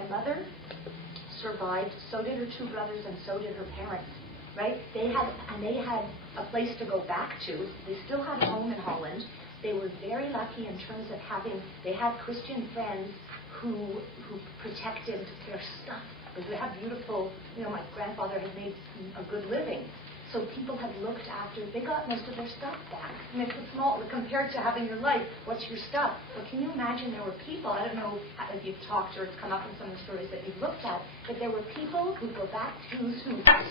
my mother survived, so did her two brothers, and so did her parents. Right? They had a place to go back to. They still had a home in Holland. They were very lucky in terms of they had Christian friends who protected their stuff. Because they had beautiful, my grandfather had made a good living. So people had looked after, they got most of their stuff back. I mean, it's small, compared to having your life, what's your stuff? But can you imagine there were people, I don't know if you've talked or it's come up in some of the stories that you've looked at, but there were people who'd go back, who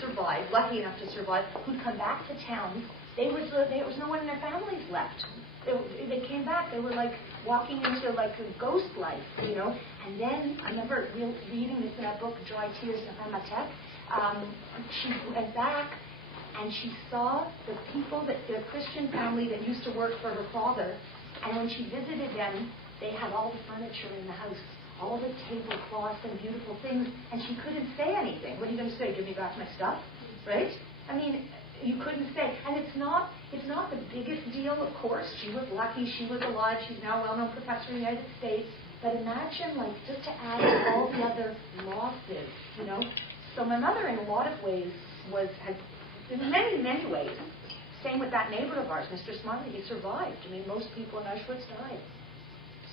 survived, lucky enough to survive, who'd come back to town. There was no one in their families left. They came back, they were like walking into like a ghost life, And then, I remember reading this in a book, Dry Tears of Hamatek. She went back, and she saw the people, the Christian family that used to work for her father, and when she visited them, they had all the furniture in the house, all the tablecloths and beautiful things, and she couldn't say anything. What are you going to say? Give me back my stuff, right? I mean, you couldn't say, and it's not the biggest deal, of course. She was lucky, she was alive, she's now a well-known professor in the United States, but imagine, like, just to add to all the other losses, So my mother, in a lot of ways, had in many, many ways. Same with that neighbor of ours, Mr. Smiley. He survived. I mean, most people in Auschwitz died.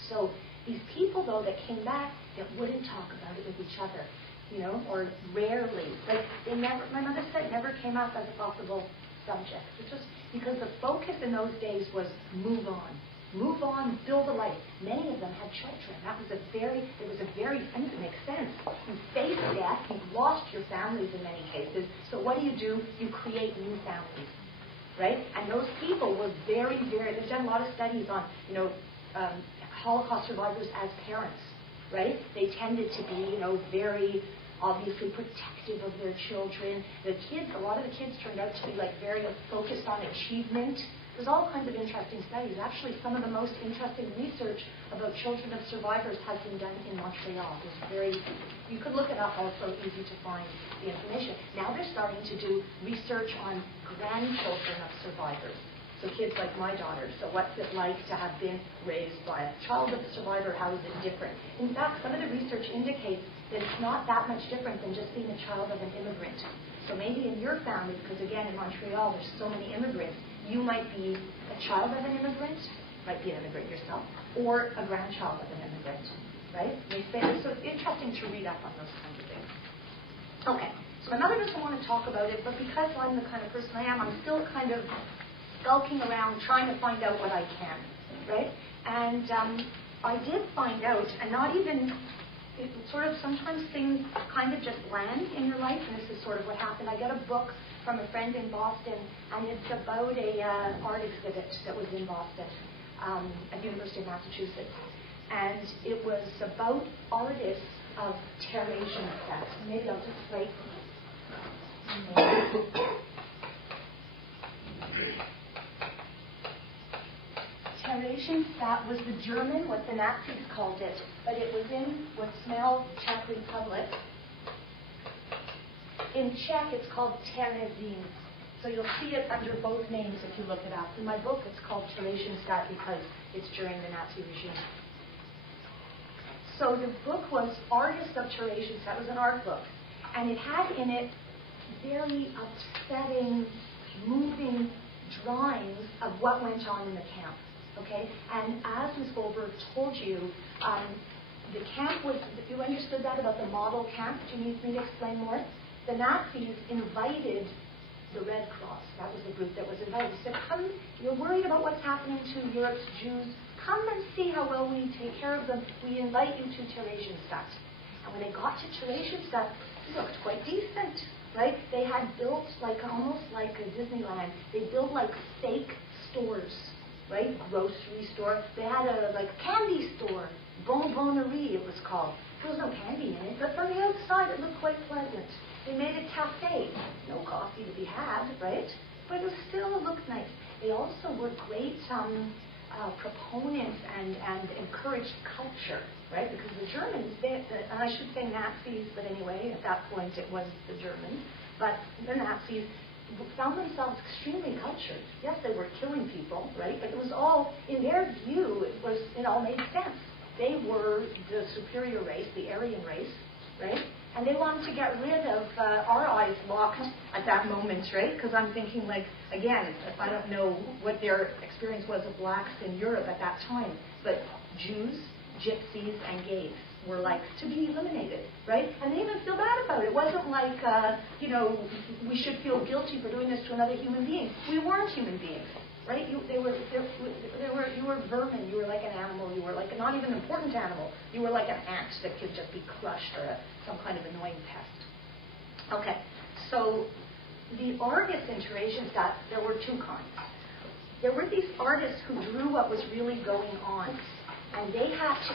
So these people, though, that came back, that wouldn't talk about it with each other, or rarely. Like, my mother said, never came up as a possible subject. It's just because the focus in those days was move on. Move on, build a life. Many of them had children. I think it makes sense. You face death, you've lost your families in many cases, so what do? You create new families, right? And those people were very, very, they've done a lot of studies on, Holocaust survivors as parents, right? They tended to be, very obviously protective of their children. A lot of the kids turned out to be like very focused on achievement. There's all kinds of interesting studies. Actually, some of the most interesting research about children of survivors has been done in Montreal. You could look it up, also easy to find the information. Now they're starting to do research on grandchildren of survivors. So kids like my daughter. So what's it like to have been raised by a child of a survivor? How is it different? In fact, some of the research indicates that it's not that much different than just being a child of an immigrant. So maybe in your family, because again, in Montreal, there's so many immigrants, you might be a child of an immigrant, might be an immigrant yourself, or a grandchild of an immigrant, right? So it's interesting to read up on those kinds of things. Okay, so my mother doesn't want to talk about it, but because I'm the kind of person I am, I'm still kind of skulking around trying to find out what I can, right? And I did find out, and not even, sometimes things kind of just land in your life, and this is sort of what happened. I got a book from a friend in Boston, and it's about a art exhibit that was in Boston at the University of Massachusetts. And it was about artists of Teresian sect. Maybe I'll just write. Teresian sect was the German, what the Nazis called it, but it was in what's now Czech Republic. In Czech, it's called Terezín. So you'll see it under both names if you look it up. In my book, it's called Theresienstadt because it's during the Nazi regime. So the book was Artists of Theresienstadt. It was an art book. And it had in it very upsetting, moving drawings of what went on in the camp. Okay? And as Ms. Goldberg told you, the camp was, you understood that about the model camp? Do you need me to explain more? The Nazis invited the Red Cross. That was the group that was invited. They said, come, you're worried about what's happening to Europe's Jews. Come and see how well we take care of them. We invite you to Theresienstadt. And when they got to Theresienstadt, it looked quite decent, right? They had built almost like a Disneyland. They built like fake stores, right? Grocery store. They had a candy store. Bonbonnerie, it was called. There was no candy in it, but from the outside it looked quite pleasant. They made a cafe. No coffee to be had, right? But it still looked nice. They also were great proponents and encouraged culture, right? Because the Germans, and I should say Nazis, but anyway, at that point it was the Germans, but the Nazis found themselves extremely cultured. Yes, they were killing people, right? But it was all, in their view, it all made sense. They were the superior race, the Aryan race, right? And they wanted to get rid of our eyes locked at that moment, right? Because I'm thinking, like, again, if I don't know what their experience was of blacks in Europe at that time, but Jews, gypsies, and gays were like to be eliminated, right? And they even feel bad about it. It wasn't like, we should feel guilty for doing this to another human being. We weren't human beings, right? You were vermin. You were like an animal. You were like a not even important animal. You were like an ant that could just be crushed, or some kind of annoying pest. Okay, so the artists in Theresienstadt, there were two kinds. There were these artists who drew what was really going on, and they had to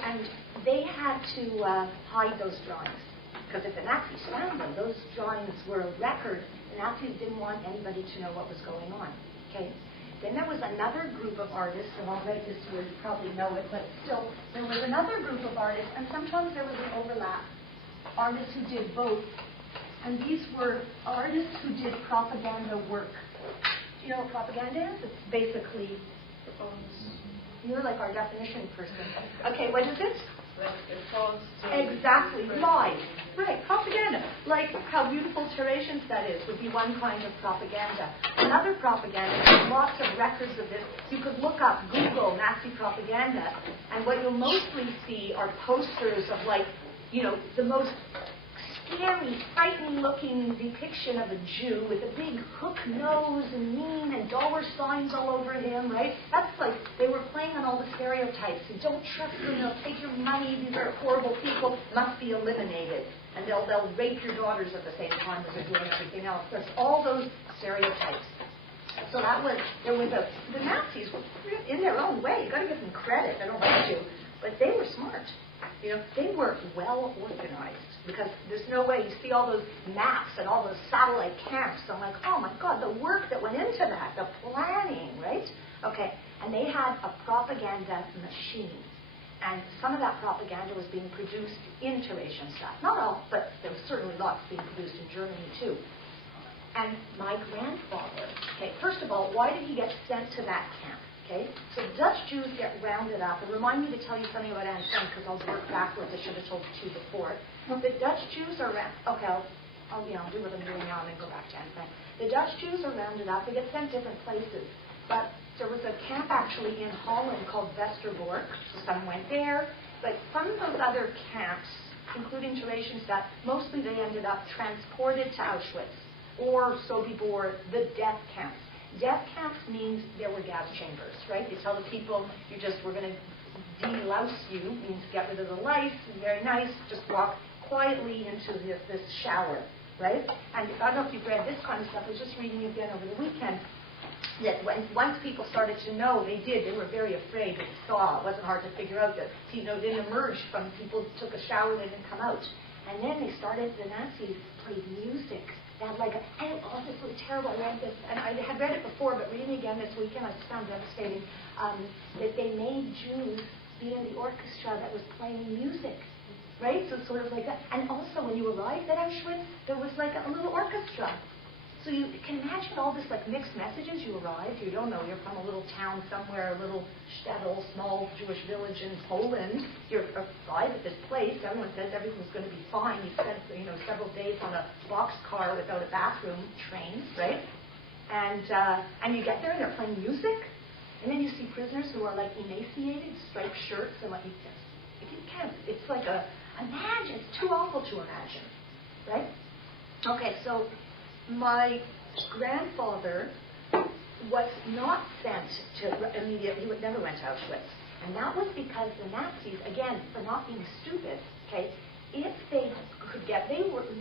hide those drawings, because if the Nazis found them, those drawings were a record. The Nazis didn't want anybody to know what was going on. Okay. Then there was another group of artists, and I'll write this word, you probably know it, but still, there was another group of artists, and sometimes there was an overlap. Artists who did both, and these were artists who did propaganda work. Do you know what propaganda is? It's basically, you're like our definition person. Okay, what is it? Exactly, lies. Right, propaganda. Like how beautiful Theresienstadt is would be one kind of propaganda. Another propaganda, there's lots of records of this. You could look up, Google Nazi propaganda, and what you'll mostly see are posters of, like, the most scary, frightening-looking depiction of a Jew with a big hook nose and mean and dollar signs all over him, right? That's like they were playing on all the stereotypes. You don't trust them, they'll take your money, these are horrible people, must be eliminated. And they'll rape your daughters at the same time as they're doing everything else. There's all those stereotypes. So the Nazis were in their own way. You've got to give them credit, I don't want to, but they were smart. They were well organized, because there's no way. You see all those maps and all those satellite camps. I'm like, oh my God, the work that went into that, the planning, right? Okay, and they had a propaganda machine. And some of that propaganda was being produced in Theresienstadt. Not all, but there was certainly lots being produced in Germany too. And my grandfather, okay, first of all, why did he get sent to that camp? Okay, so Dutch Jews get rounded up, and remind me to tell you something about Anne Frank, because I'll work backwards. I should have told you before. The Dutch Jews are okay. I'll do what I'm doing now and then go back to Anne Frank. The Dutch Jews are rounded up. They get sent different places, but there was a camp actually in Holland called Westerbork. So some went there, but from those other camps, including Theresienstadt, mostly they ended up transported to Auschwitz or Sobibor, the death camps. Death camps means there were gas chambers, right? They tell the people, we're going to delouse you, means get rid of the lice, very nice, just walk quietly into this shower, right? And I don't know if you've read this kind of stuff. I was just reading again over the weekend that once people started to know, they were very afraid. They saw, it wasn't hard to figure out that, didn't emerge from people who took a shower, they didn't come out. And then the Nazis played music. They had this was terrible. I read this, and I had read it before, but reading again this weekend, I just found devastating, that they made Jews be in the orchestra that was playing music, right? So sort of like that. And also, when you arrived at Auschwitz, there was like a little orchestra. So you can imagine all this like mixed messages. You arrive, you don't know, you're from a little town somewhere, a little shtetl, small Jewish village in Poland. You arrive at this place. Everyone says everything's going to be fine. You spent several days on a boxcar without a bathroom, train, right? And you get there and they're playing music, and then you see prisoners who are like emaciated, striped shirts, and like you can't. It's like imagine. It's too awful to imagine, right? Okay, so. My grandfather was not sent to immediately, he never went to Auschwitz. And that was because the Nazis, again, for not being stupid, okay, if they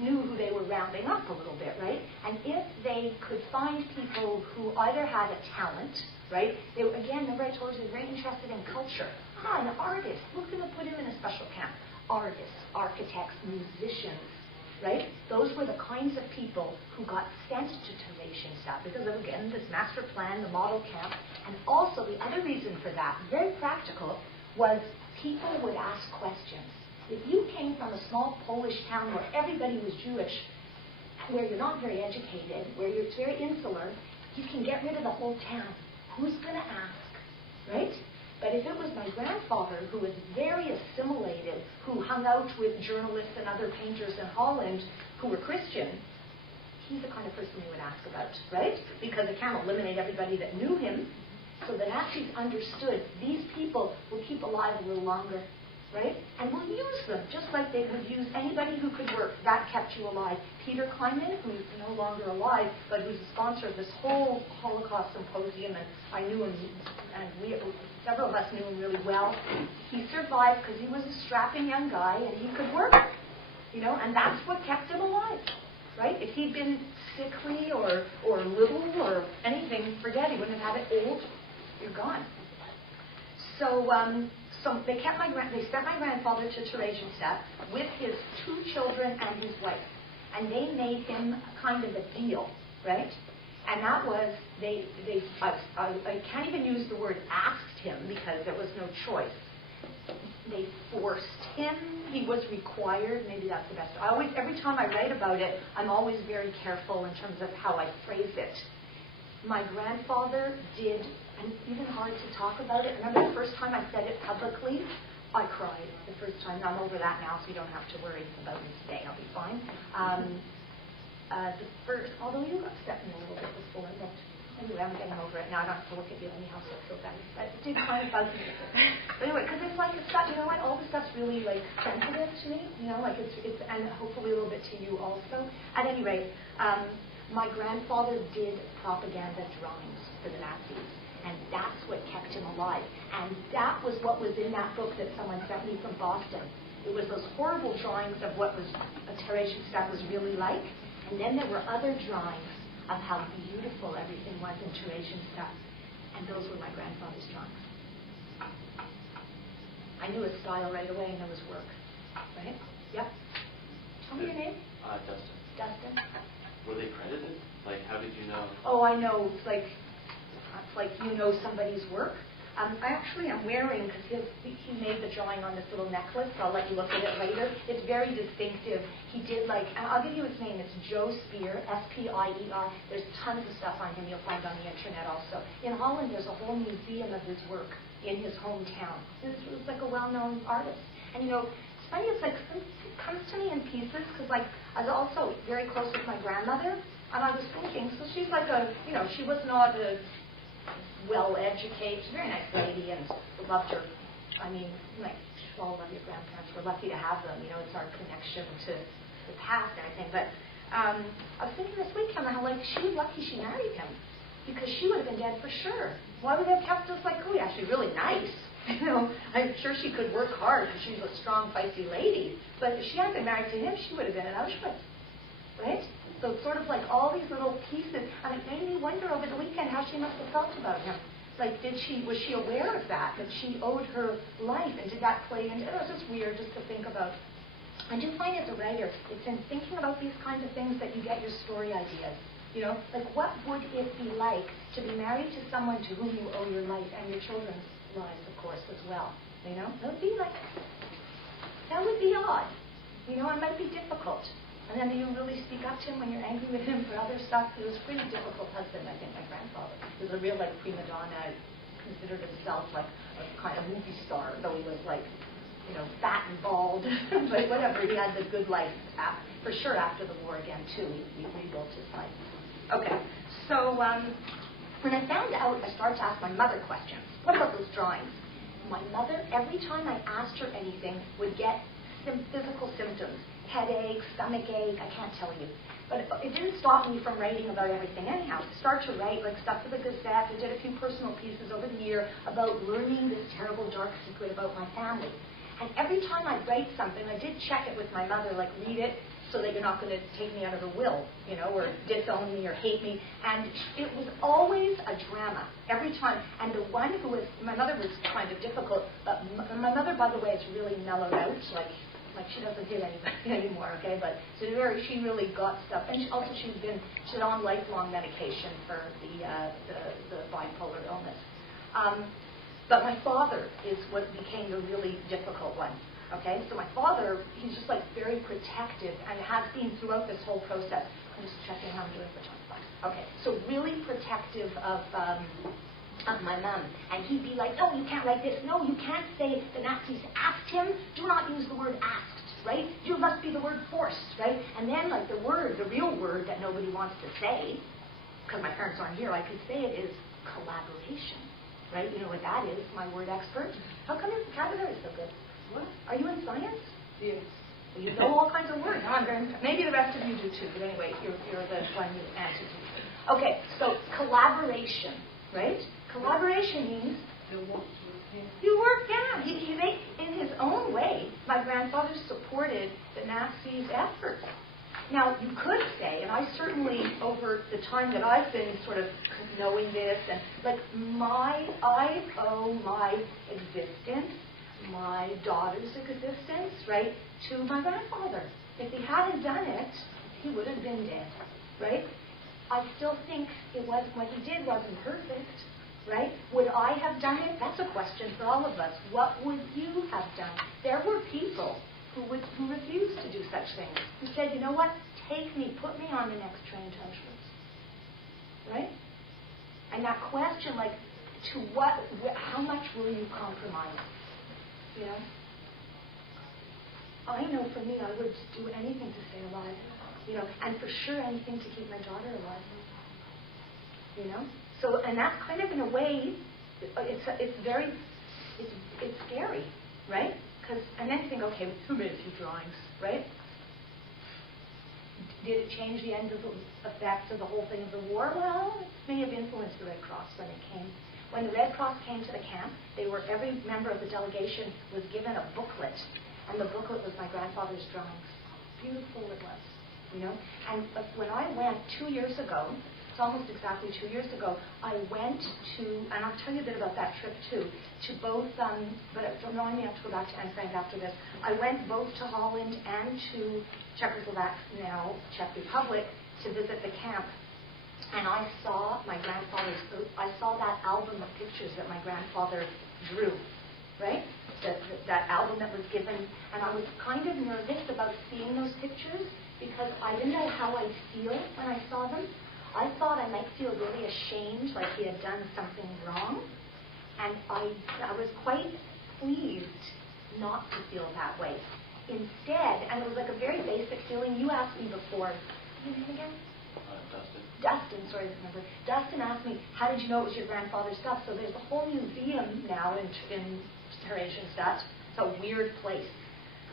knew who they were rounding up a little bit, right? And if they could find people who either had a talent, right? They were, again, remember I told you, they were very interested in culture. An artist, look, going to put him in a special camp. Artists, architects, musicians, right? Those were the kinds of people who got sent to Theresienstadt because of, again, this master plan, the model camp. And also the other reason for that, very practical, was people would ask questions. If you came from a small Polish town where everybody was Jewish, where you're not very educated, where it's very insular, you can get rid of the whole town. Who's going to ask, right? But if it was my grandfather, who was very assimilated, who hung out with journalists and other painters in Holland who were Christian, he's the kind of person you would ask about, right? Because it can't eliminate everybody that knew him. So the Nazis understood these people will keep alive a little longer, right? And we'll use them just like they would use anybody who could work. That kept you alive. Peter Kleiman, who's no longer alive, but who's the sponsor of this whole Holocaust symposium, and I knew him, and several of us knew him really well. He survived because he was a strapping young guy and he could work, and that's what kept him alive, right? If he'd been sickly or little or anything, forget, he wouldn't have had it. Old, you're gone. So they sent my grandfather to Theresienstadt with his 2 children and his wife, and they made him kind of a deal, right? And that was I can't even use the word asked him because there was no choice. They forced him. He was required. Maybe that's the best. Every time I write about it, I'm always very careful in terms of how I phrase it. My grandfather did, and even hard to talk about it. I remember the first time I said it publicly, I cried the first time. I'm over that now, so you don't have to worry about me today. I'll be fine. Although you upset me a little bit before, but anyway, I'm getting over it now. I don't have to look at you anyhow, so I feel better. But it did kind of bug me. But anyway, because it's like, it's stuff, all this stuff's really like sensitive to me, it's and hopefully a little bit to you also. At any rate, my grandfather did propaganda drawings for the Nazis, and that's what kept him alive. And that was what was in that book that someone sent me from Boston. It was those horrible drawings of what was Theresienstadt was really like, and then there were other drawings of how beautiful everything was in Theresienstadt, and those were my grandfather's drawings. I knew his style right away, and knew his work. Right? Yep. Tell me your name. Dustin. Dustin. Were they credited? Like, how did you know? Oh, I know. It's like you know somebody's work. I actually am wearing, because he made the drawing on this little necklace. I'll let you look at it later. It's very distinctive. He did and I'll give you his name. It's Joe Speer, S-P-I-E-R. There's tons of stuff on him you'll find on the internet also. In Holland, there's a whole museum of his work in his hometown. This was like a well-known artist. And it's funny, it's like it comes to me in pieces, because I was also very close with my grandmother, and I was thinking, so she's like she was not a well-educated, very nice lady, and loved her. I mean, all of your grandparents were lucky to have them. It's our connection to the past and everything. But I was thinking this weekend how she was lucky she married him, because she would have been dead for sure. Why would they have kept us actually really nice? I'm sure she could work hard because she's a strong, feisty lady. But if she hadn't been married to him, she would have been in Auschwitz, right? So it's sort of like all these little pieces, and it made me wonder over the weekend how she must have felt about him. Was she aware of that she owed her life, and did that play into it? It was just weird just to think about. I do find as a writer, it's in thinking about these kinds of things that you get your story ideas. What would it be like to be married to someone to whom you owe your life and your children's lives, of course, as well? That would be odd. It might be difficult. And then you really speak up to him when you're angry with him for other stuff. He was a pretty difficult husband, I think, my grandfather. He was a real prima donna, considered himself a kind of movie star, though he was fat and bald. But whatever, he had the good life, for sure, after the war again, too. He rebuilt his life. Okay, so when I found out, I started to ask my mother questions. What about those drawings? My mother, every time I asked her anything, would get physical symptoms. Headache, stomach ache, I can't tell you. But it didn't stop me from writing about everything anyhow. I started to write stuff for the Gazette. I did a few personal pieces over the year about learning this terrible dark secret about my family. And every time I'd write something, I did check it with my mother, read it so that you're not going to take me out of the will, or disown me or hate me. And it was always a drama, every time. And the one who was, my mother was kind of difficult, but my mother, by the way, is really mellowed out, she doesn't hit anybody anymore, okay? But she really got stuff, and she's on lifelong medication for the bipolar illness. But my father is what became the really difficult one, okay? So my father, he's just very protective, and has been throughout this whole process. I'm just checking how I'm doing for time. Okay, so really protective of of my mum. And he'd be like, no, you can't write this. No, you can't say the Nazis asked him. Do not use the word asked, right? You must be the word forced, right? And then like the real word that nobody wants to say, because my parents aren't here, I could say it, is collaboration, right? You know what that is, my word expert. How come your vocabulary is so good? What? Are you in science? Yes. Well, you know all kinds of words. Maybe the rest of you do too, but anyway, you're the one who answers me. Okay, so collaboration, right? Collaboration means you work, yeah. In his own way, my grandfather supported the Nazis' efforts. Now, you could say, and I certainly, over the time that I've been sort of knowing this, and like I owe my existence, my daughter's existence, right, to my grandfather. If he hadn't done it, he would have been dead, right? I still think what he did wasn't perfect, right? Would I have done it? That's a question for all of us. What would you have done? There were people who refused to do such things, who said, you know what, take me, put me on the next train to Auschwitz, right? And that question, like, how much will you compromise? You know? I know for me, I would do anything to stay alive, you know, and for sure anything to keep my daughter alive, you know? So, and that's kind of in a way, it's scary, right? And then think, okay, who made a few drawings, right? Did it change the end of the effects of the whole thing of the war? Well, it may have influenced the Red Cross when it came. When the Red Cross came to the camp, every member of the delegation was given a booklet, and the booklet was my grandfather's drawings. Beautiful it was, you know. And when I went 2 years ago, it's almost exactly 2 years ago, I went to, and I'll tell you a bit about that trip too, to both, but remind me, I have to go back to Anne Frank after this. I went both to Holland and to Czechoslovakia, now Czech Republic, to visit the camp. And I saw I saw that album of pictures that my grandfather drew, right? That album that was given, and I was kind of nervous about seeing those pictures because I didn't know how I'd feel when I saw them. I thought I might feel really ashamed, like he had done something wrong, and I was quite pleased not to feel that way. Instead, and it was like a very basic feeling. You asked me before. What's your name again? Dustin, sorry, I remember. Dustin asked me, how did you know it was your grandfather's stuff? So there's a whole museum now in Eurasian Stadt. It's a weird place.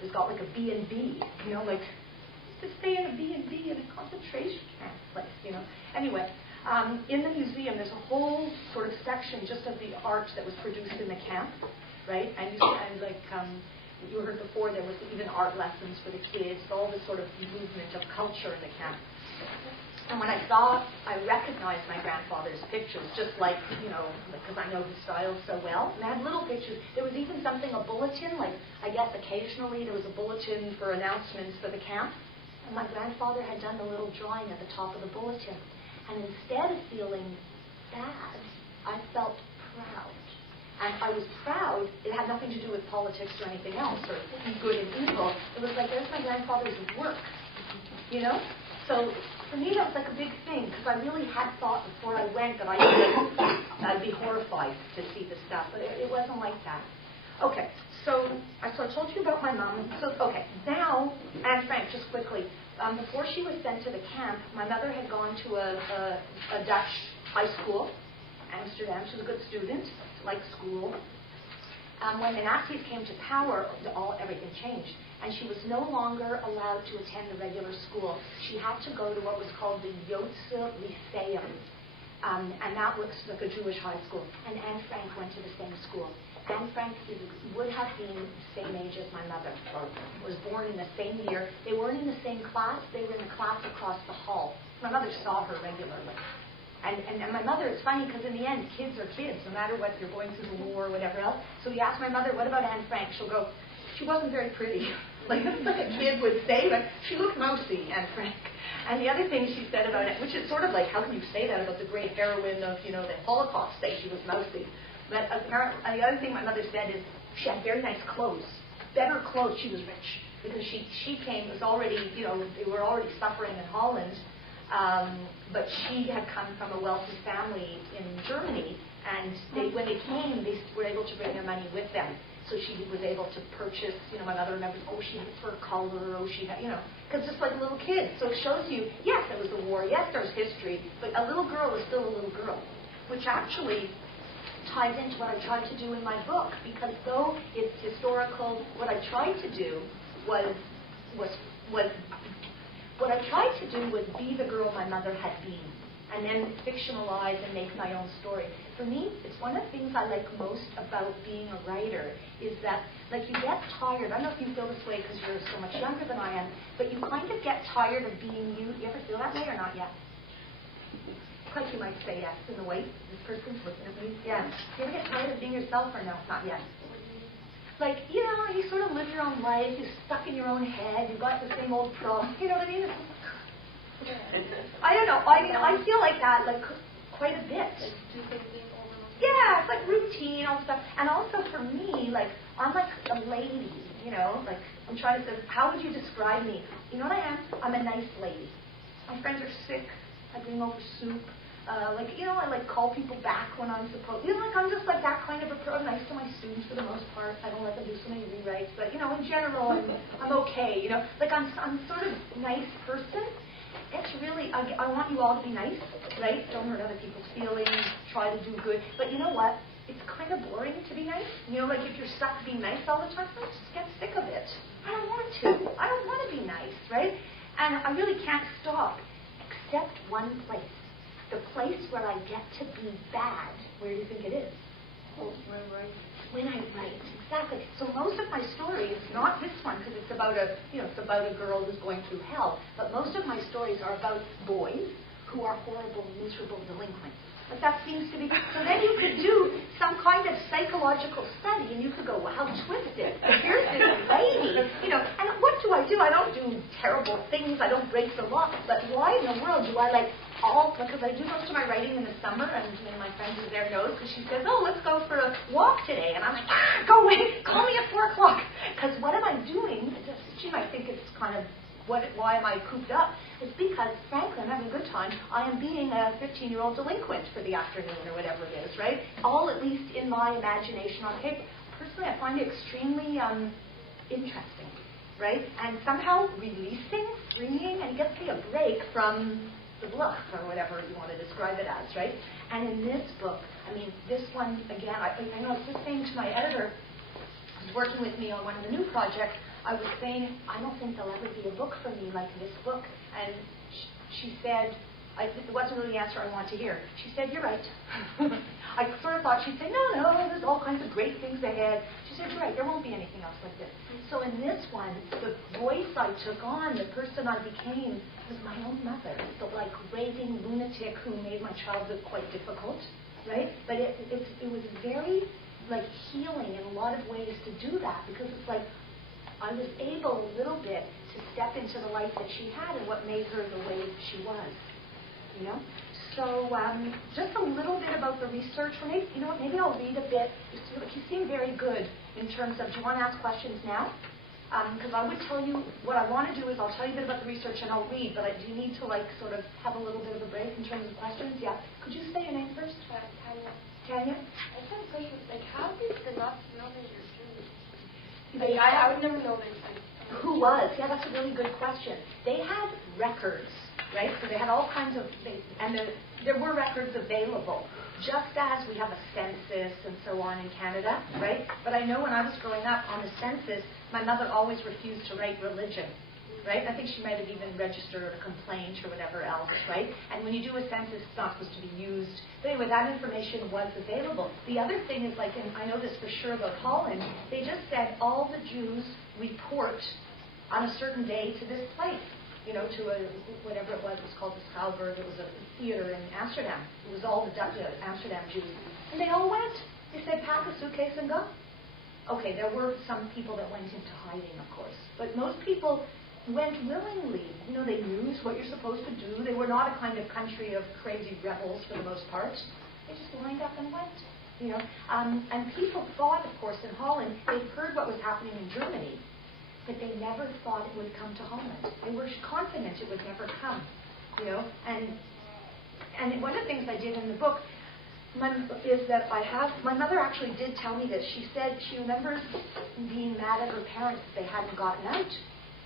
It's got like a B&B, you know, like to stay in a B&B in a concentration camp place, you know. Anyway, in the museum there's a whole sort of section just of the art that was produced in the camp, right? And you heard before, there was even art lessons for the kids, all this sort of movement of culture in the camp. And when I recognized my grandfather's pictures, just like, you know, because I know his style so well. And I had little pictures. There was even a bulletin, like, I guess occasionally there was a bulletin for announcements for the camp. And my grandfather had done a little drawing at the top of the bulletin. And instead of feeling bad, I felt proud. And I was proud. It had nothing to do with politics or anything else, or good and evil. It was like, there's my grandfather's work, you know? So for me, that was like a big thing, because I really had thought before I went that I'd be horrified to see this stuff, but it wasn't like that. Okay, so I told you about my mom. So, okay, now, Anne Frank, just quickly. Before she was sent to the camp, my mother had gone to a Dutch high school, Amsterdam. She was a good student, liked school. When the Nazis came to power, everything changed. And she was no longer allowed to attend the regular school. She had to go to what was called the Joodse Lyceum. And that was like a Jewish high school. And Anne Frank went to the same school. Anne Frank would have been the same age as my mother, or was born in the same year. They weren't in the same class. They were in the class across the hall. My mother saw her regularly. And my mother, it's funny because in the end, kids are kids, no matter what you're going through the war or whatever else. So we asked my mother, what about Anne Frank? She'll go, she wasn't very pretty, like a kid would say, but she looked mousy, Anne Frank. And the other thing she said about it, which is sort of like, how can you say that about the great heroine of, you know, the Holocaust, say she was mousy. But apparently, the other thing my mother said is she had very nice clothes, better clothes. She was rich because she came, was already, you know, they were already suffering in Holland. But she had come from a wealthy family in Germany, And when they came, they were able to bring their money with them. So she was able to purchase, my mother remembers, she had fur collar, she had, because just like little kids. So it shows you, yes, there was a war, yes, there's history, but a little girl is still a little girl, which actually ties into what I tried to do in my book, because though it's historical, what I tried to do was be the girl my mother had been, and then fictionalize and make my own story. For me, it's one of the things I like most about being a writer is that, you get tired. I don't know if you feel this way because you're so much younger than I am, but you kind of get tired of being you. You ever feel that way or not yet? Quite you might say yes in the way. This person's looking at me. Yeah. Do you ever get tired of being yourself or no? Not yet. You sort of live your own life. You're stuck in your own head. You've got the same old problems. You know what I mean? I don't know. I feel like that, quite a bit. Yeah, it's like routine, all stuff. And also for me, I'm like a lady, I'm trying to say, how would you describe me? You know what I am? I'm a nice lady. My friends are sick. I bring over soup. I call people back when I'm supposed. I'm just like that kind of I'm nice to my students for the most part. I don't let them do so many rewrites, but in general, I'm okay. I'm sort of a nice person. It's really, I want you all to be nice, right? Don't hurt other people's feelings. Try to do good. But you know what? It's kind of boring to be nice. If you're stuck being nice all the time, I just get sick of it. I don't want to. I don't want to be nice, right? And I really can't stop, except one place. The place where I get to be bad. Where do you think it is? When I write, exactly. So most of my stories, not this one, because it's about a girl who's going through hell, but most of my stories are about boys who are horrible, miserable delinquents. But that seems to be. So then you could do some kind of psychological study, and you could go, well, how twisted. Here's this lady, and what do? I don't do terrible things. I don't break the law. But why in the world do I because I do most of my writing in the summer, and my friend who's there knows, because she says, let's go for a walk today. And I'm like, go away, call me at 4 o'clock. Because what am I doing? She might think it's kind of, why am I cooped up? It's because, frankly, I'm having a good time. I am being a 15-year-old delinquent for the afternoon or whatever it is, right? All at least in my imagination on paper. Personally, I find it extremely interesting, right? And somehow releasing, freeing, and you get to see a break from the bluff, or whatever you want to describe it as, right? And in this book, this one, again, I know I was just saying to my editor, who's working with me on one of the new projects, I was saying, I don't think there'll ever be a book for me like this book. And she said, it wasn't really the answer I wanted to hear. She said, you're right. I sort of thought she'd say, no, there's all kinds of great things ahead. She said, you're right, there won't be anything else like this. So in this one, the voice I took on, the person I became, was my own mother, the raving lunatic who made my childhood quite difficult, right? But it was very healing in a lot of ways to do that, because it's I was able a little bit to step into the life that she had and what made her the way she was. So just a little bit about the research. Or maybe, maybe I'll read a bit. You seem very good in terms of, do you want to ask questions now? Because I would tell you, what I want to do is I'll tell you a bit about the research and I'll read, but do you need to sort of have a little bit of a break in terms of questions? Yeah. Could you say your name first? Tanya. Tanya? I just have a question. How did the Nazis know that you're Jewish? I would never know this. Who was? Yeah, that's a really good question. They had records, right? So they had all kinds of things, and there were records available, just as we have a census and so on in Canada, right? But I know when I was growing up on the census, my mother always refused to write religion, right? I think she might have even registered a complaint or whatever else, right? And when you do a census, it's not supposed to be used. But anyway, that information was available. The other thing is, and I know this for sure about Holland, they just said all the Jews report on a certain day to this place, to whatever it was called the Schouwburg. It was a theater in Amsterdam. It was all the Amsterdam Jews. And they all went. They said, pack a suitcase and go. Okay, there were some people that went into hiding, of course. But most people went willingly. They knew what you're supposed to do. They were not a kind of country of crazy rebels for the most part. They just lined up and went. And people thought, of course, in Holland, they'd heard what was happening in Germany, but they never thought it would come to Holland. They were confident it would never come, And one of the things I did in the book, is that my mother actually did tell me this. She said she remembers being mad at her parents that they hadn't gotten out.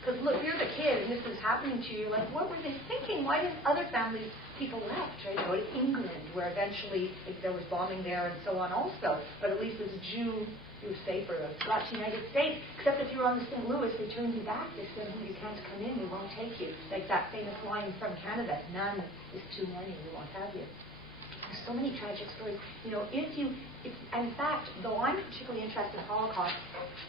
Because look, you're the kid and this is happening to you. Like, what were they thinking? Why didn't other families, people left, right? Go to England, where eventually there was bombing there and so on also. But at least as a Jew, you were safer. Got to the United States, except if you were on the St. Louis, they turned you back. They said, you can't come in, we won't take you. Like that famous line from Canada, none is too many, we won't have you. There's so many tragic stories. You know, in fact, though I'm particularly interested in Holocaust,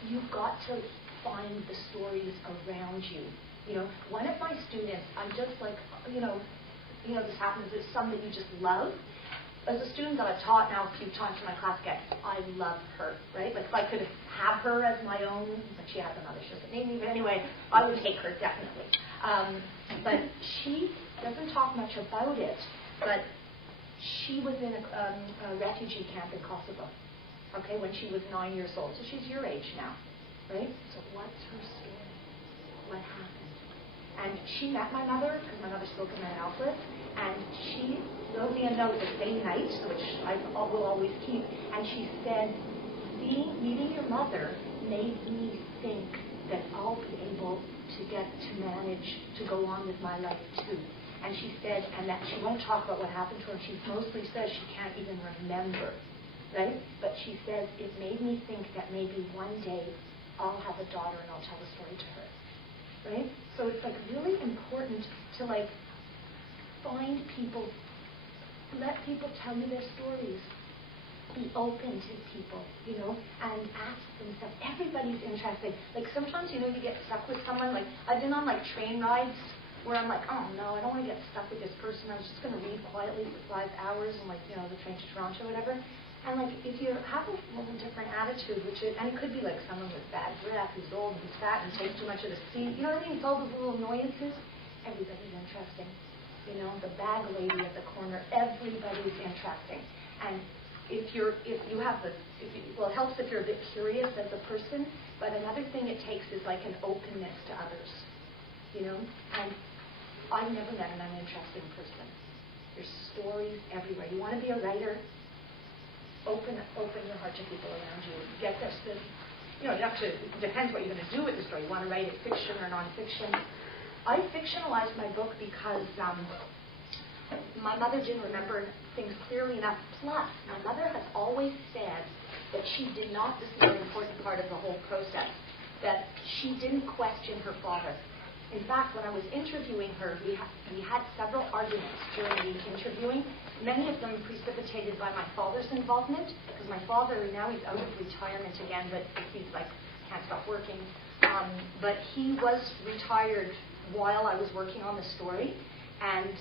you've got to find the stories around you. You know, one of my students, I'm just like, this happens, there's some that you just love. As a student that I've taught now a few times in my class, I love her, right? Like if I could have her as my own, but she has another, she doesn't need me, but anyway, I would take her definitely. But she doesn't talk much about it, but she was in a refugee camp in Kosovo, okay, when she was 9 years old. So she's your age now, right? So what's her story? What happened? And she met my mother, because my mother spoke in my outlet, and she wrote me a note the same night, which I will always keep, and she said, meeting your mother made me think that I'll be able to manage to go on with my life too. And she said, and that she won't talk about what happened to her. She mostly says she can't even remember, right? But she says, it made me think that maybe one day I'll have a daughter and I'll tell a story to her, right? So it's like really important to like find people, let people tell you their stories. Be open to people, you know, and ask them stuff. Everybody's interested. Like sometimes, you get stuck with someone. Like I've been on like train rides where I'm like, oh no, I don't want to get stuck with this person. I was just going to read quietly for 5 hours and the train to Toronto or whatever. And like if you have a little different attitude, and it could be like someone with bad breath, who's old, who's fat, and takes too much of the seat. You know what I mean? It's all those little annoyances. Everybody's interesting. You know, the bag lady at the corner. Everybody's interesting. And it helps if you're a bit curious as a person. But another thing it takes is like an openness to others. You know, and I've never met an uninteresting person. There's stories everywhere. You want to be a writer? Open your heart to people around you. Get this. You have to. It depends what you're going to do with the story. You want to write it fiction or nonfiction. I fictionalized my book because my mother didn't remember things clearly enough. Plus, my mother has always said that she did not. This is an important part of the whole process. That she didn't question her father. In fact, when I was interviewing her, we had several arguments during the interviewing, many of them precipitated by my father's involvement, because my father, now he's out of retirement again, but he's like, can't stop working. But he was retired while I was working on the story, and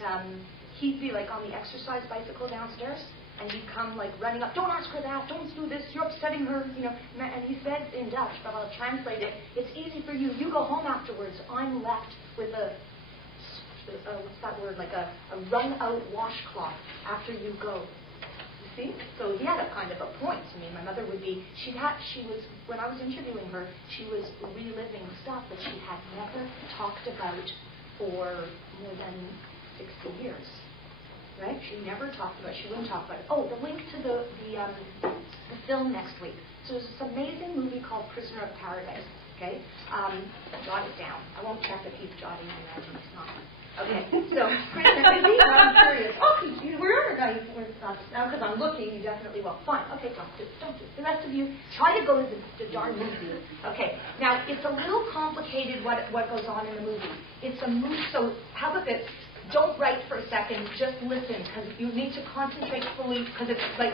he'd be like on the exercise bicycle downstairs, and he'd come like running up, don't ask her that, don't do this, you're upsetting her, and he said in Dutch, but I'll translate it, it's easy for you, you go home afterwards, I'm left with what's that word, like a run-out washcloth after you go. You see? So he had a kind of a point. I mean, my mother would be, when I was interviewing her, she was reliving stuff that she had never talked about for more than 60 years. Right? She never talked about it. She wouldn't talk about it. Oh, the link to the film next week. So there's this amazing movie called Prisoner of Paradise. Okay? Jot it down. I won't check if he's jotting. I imagine he's not. Okay. So, I'm curious. Oh, where are you? Now, because I'm looking, you definitely will. Fine. Okay, don't do it. The rest of you, try to go to the darn movie. Okay. Now, it's a little complicated what goes on in the movie. It's a movie. So, how about this? Don't write for a second, just listen, because you need to concentrate fully, because it's like,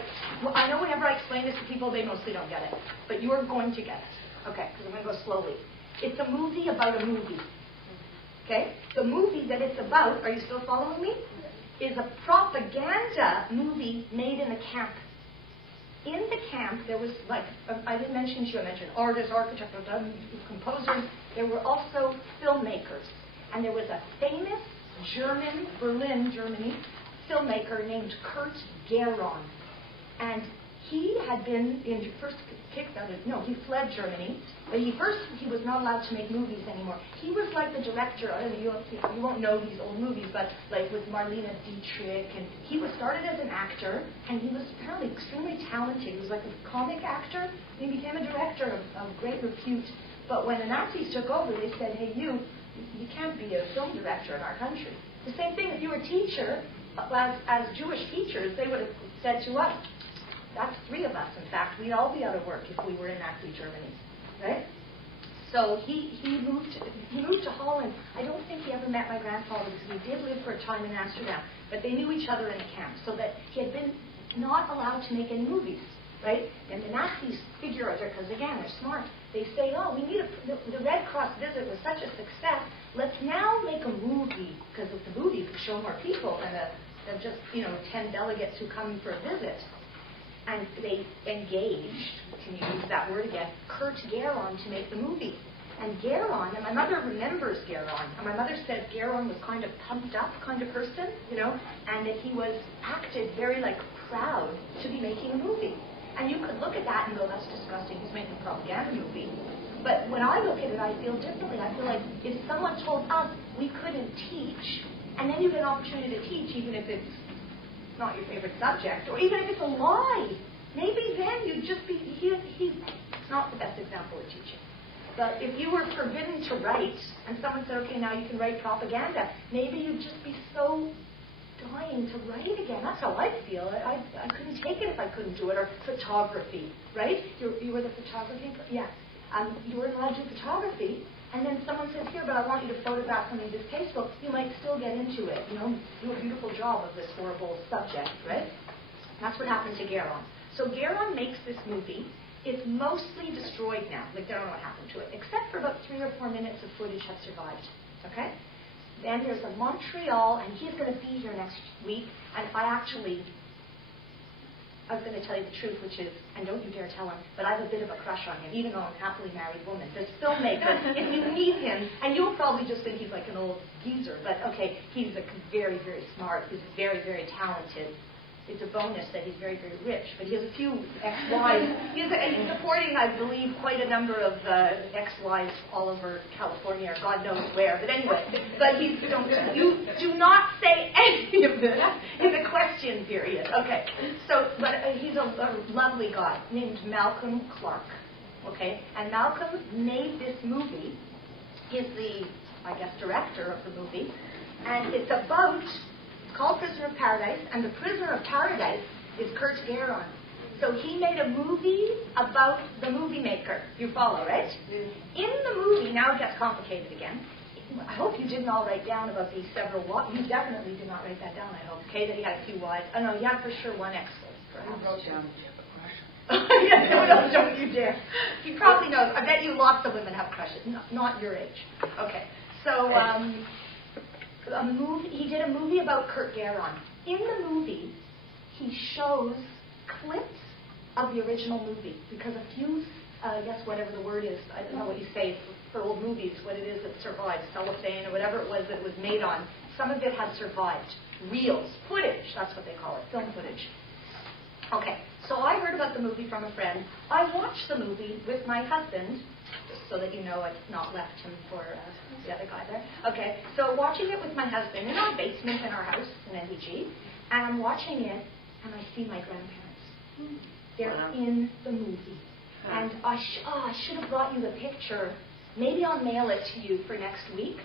I know whenever I explain this to people, they mostly don't get it, but you're going to get it. Okay, because I'm going to go slowly. It's a movie about a movie. Okay? The movie that it's about, are you still following me? Is a propaganda movie made in a camp. In the camp, there was, like, I didn't mention to you, I mentioned artists, architects, composers. There were also filmmakers. And there was a famous Berlin, Germany, filmmaker named Kurt Geron. And he had been first kicked out of, no, he fled Germany, but he was not allowed to make movies anymore. He was like the director, I don't know, you won't know these old movies, but like with Marlene Dietrich, and he was started as an actor, and he was apparently extremely talented. He was like a comic actor, and he became a director of great repute. But when the Nazis took over, they said, hey, you can't be a film director in our country. The same thing, if you were a teacher, as Jewish teachers, they would have said to us, that's 3 of us, in fact. We'd all be out of work if we were in Nazi Germany, right? So he moved to Holland. I don't think he ever met my grandfather because he did live for a time in Amsterdam, but they knew each other in the camp, so that he had been not allowed to make any movies, right? And the Nazis figure out, because again, they're smart, they say, oh, we need the Red Cross visit was such a success, let's now make a movie, because if the movie could show more people than just, 10 delegates who come for a visit. And they engaged, can you use that word again, Kurt Geron to make the movie. And Geron, and my mother remembers Geron, and my mother said Geron was kind of pumped up kind of person, and that he was acted very proud to be making a movie. And you could look at that and go, that's disgusting, he's making a propaganda movie. But when I look at it, I feel differently. I feel like if someone told us we couldn't teach, and then you get an opportunity to teach, even if it's not your favorite subject, or even if it's a lie, maybe then you'd just be, he's not the best example of teaching. But if you were forbidden to write, and someone said, okay, now you can write propaganda, maybe you'd just be so dying to write again. That's how I feel. I couldn't take it if I couldn't do it. Or photography, right? You were the photography? Yeah. You were allowed to do photography, and then someone says, here, but I want you to photograph something distasteful. You might still get into it, do a beautiful job of this horrible subject, right? That's what happened to Geron. So Geron makes this movie. It's mostly destroyed now. They don't know what happened to it, except for about 3 or 4 minutes of footage have survived, okay? Then there's a Montreal, and he's going to be here next week, and I was going to tell you the truth, which is, and don't you dare tell him, but I have a bit of a crush on him, even though I'm a happily married woman. This filmmaker, if you meet him, and you'll probably just think he's like an old geezer, but okay, he's very, very smart. He's very, very talented. It's a bonus that he's very, very rich, but he has a few ex-wives. He's supporting, I believe, quite a number of ex-wives all over California, or God knows where. But anyway, you do not say any of this in the question period. Okay, so, but he's a lovely guy named Malcolm Clark. Okay, and Malcolm made this movie. He's the, director of the movie, and it's called Prisoner of Paradise, and the Prisoner of Paradise is Kurt Geron. So he made a movie about the movie maker. You follow, right? Mm-hmm. In the movie, now it gets complicated again. I hope you didn't all write down about these several wives. You definitely did not write that down, I hope. Okay, that he had a few wives. Oh, no, he had for sure one ex-wife. I wrote down that you have a crush. Yes, no, don't you dare. He probably knows. I bet you lots of women have crushes. Not your age. Okay, so... he did a movie about Kurt Geron. In the movie, he shows clips of the original movie because a few, whatever the word is, I don't know what you say for old movies, what it is that survived, cellophane or whatever it was that it was made on. Some of it has survived. Reels, footage, that's what they call it, film footage. Okay, so I heard about the movie from a friend. I watched the movie with my husband, just so that you know I've not left him for the other guy there. Okay, so watching it with my husband in our basement in our house in NDG, and I'm watching it, and I see my grandparents. They're in the movie. And I should have brought you the picture. Maybe I'll mail it to you for next week,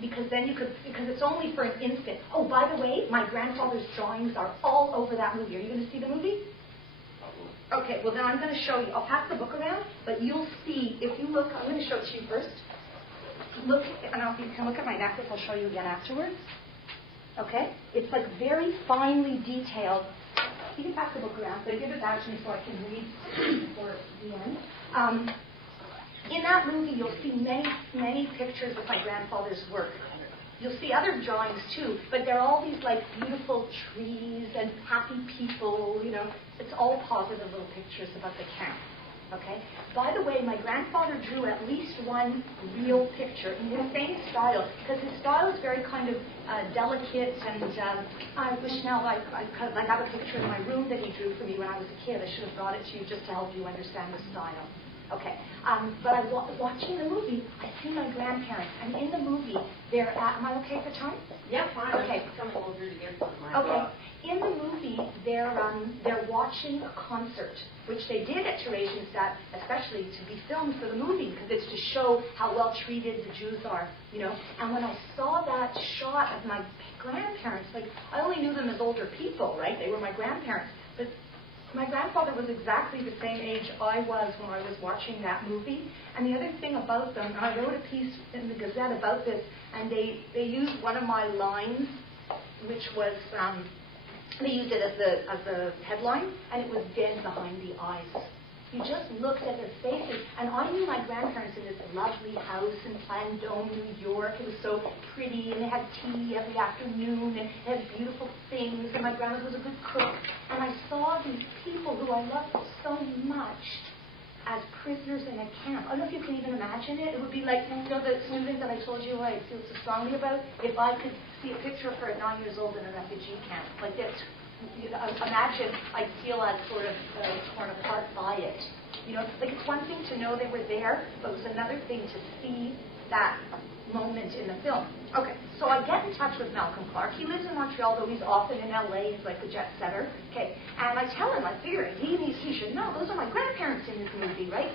because then because it's only for an instant. Oh, by the way, my grandfather's drawings are all over that movie. Are you going to see the movie? Okay, well then I'm going to show you. I'll pass the book around, but you'll see, if you look, I'm going to show it to you first. Look, and you can look at my necklace, I'll show you again afterwards. Okay? It's very finely detailed. You can pass the book around, but give it back to me so I can read for the end. In that movie, you'll see many, many pictures of my grandfather's work. You'll see other drawings too, but they're all these beautiful trees and happy people, It's all positive little pictures about the camp. Okay? By the way, my grandfather drew at least one real picture in his same style, because his style is very kind of delicate, and I wish now I have a picture in my room that he drew for me when I was a kid. I should have brought it to you just to help you understand the style. Okay, but I watching the movie, I see my grandparents, and in the movie, they're at, am I okay for time? Yeah, fine. Okay. I'm coming over to get my Okay. In the movie, they're watching a concert, which they did at Theresienstadt, especially to be filmed for the movie, because it's to show how well treated the Jews are, you know. And when I saw that shot of my grandparents, like, I only knew them as older people, right? They were my grandparents, but my grandfather was exactly the same age I was when I was watching that movie. And the other thing about them, I wrote a piece in the Gazette about this, and they used one of my lines, which was, they used it as a headline, and it was dead behind the eyes. You just looked at their faces, and I knew my grandparents in this lovely house in Plandome, New York. It was so pretty, and they had tea every afternoon, and they had beautiful things, and my grandma was a good cook. And I saw these people who I loved so much as prisoners in a camp. I don't know if you can even imagine it. It would be like, you know, the student that I told you I feel so strongly about, if I could see a picture of her at 9 years old in a refugee camp, like this. You know, imagine I'd feel as sort of torn apart by it. You know, like it's one thing to know they were there, but it was another thing to see that moment in the film. Okay, so I get in touch with Malcolm Clark. He lives in Montreal, though he's often in LA. He's like a jet setter. Okay, and I tell him, I figure he should know. Those are my grandparents in this movie, right?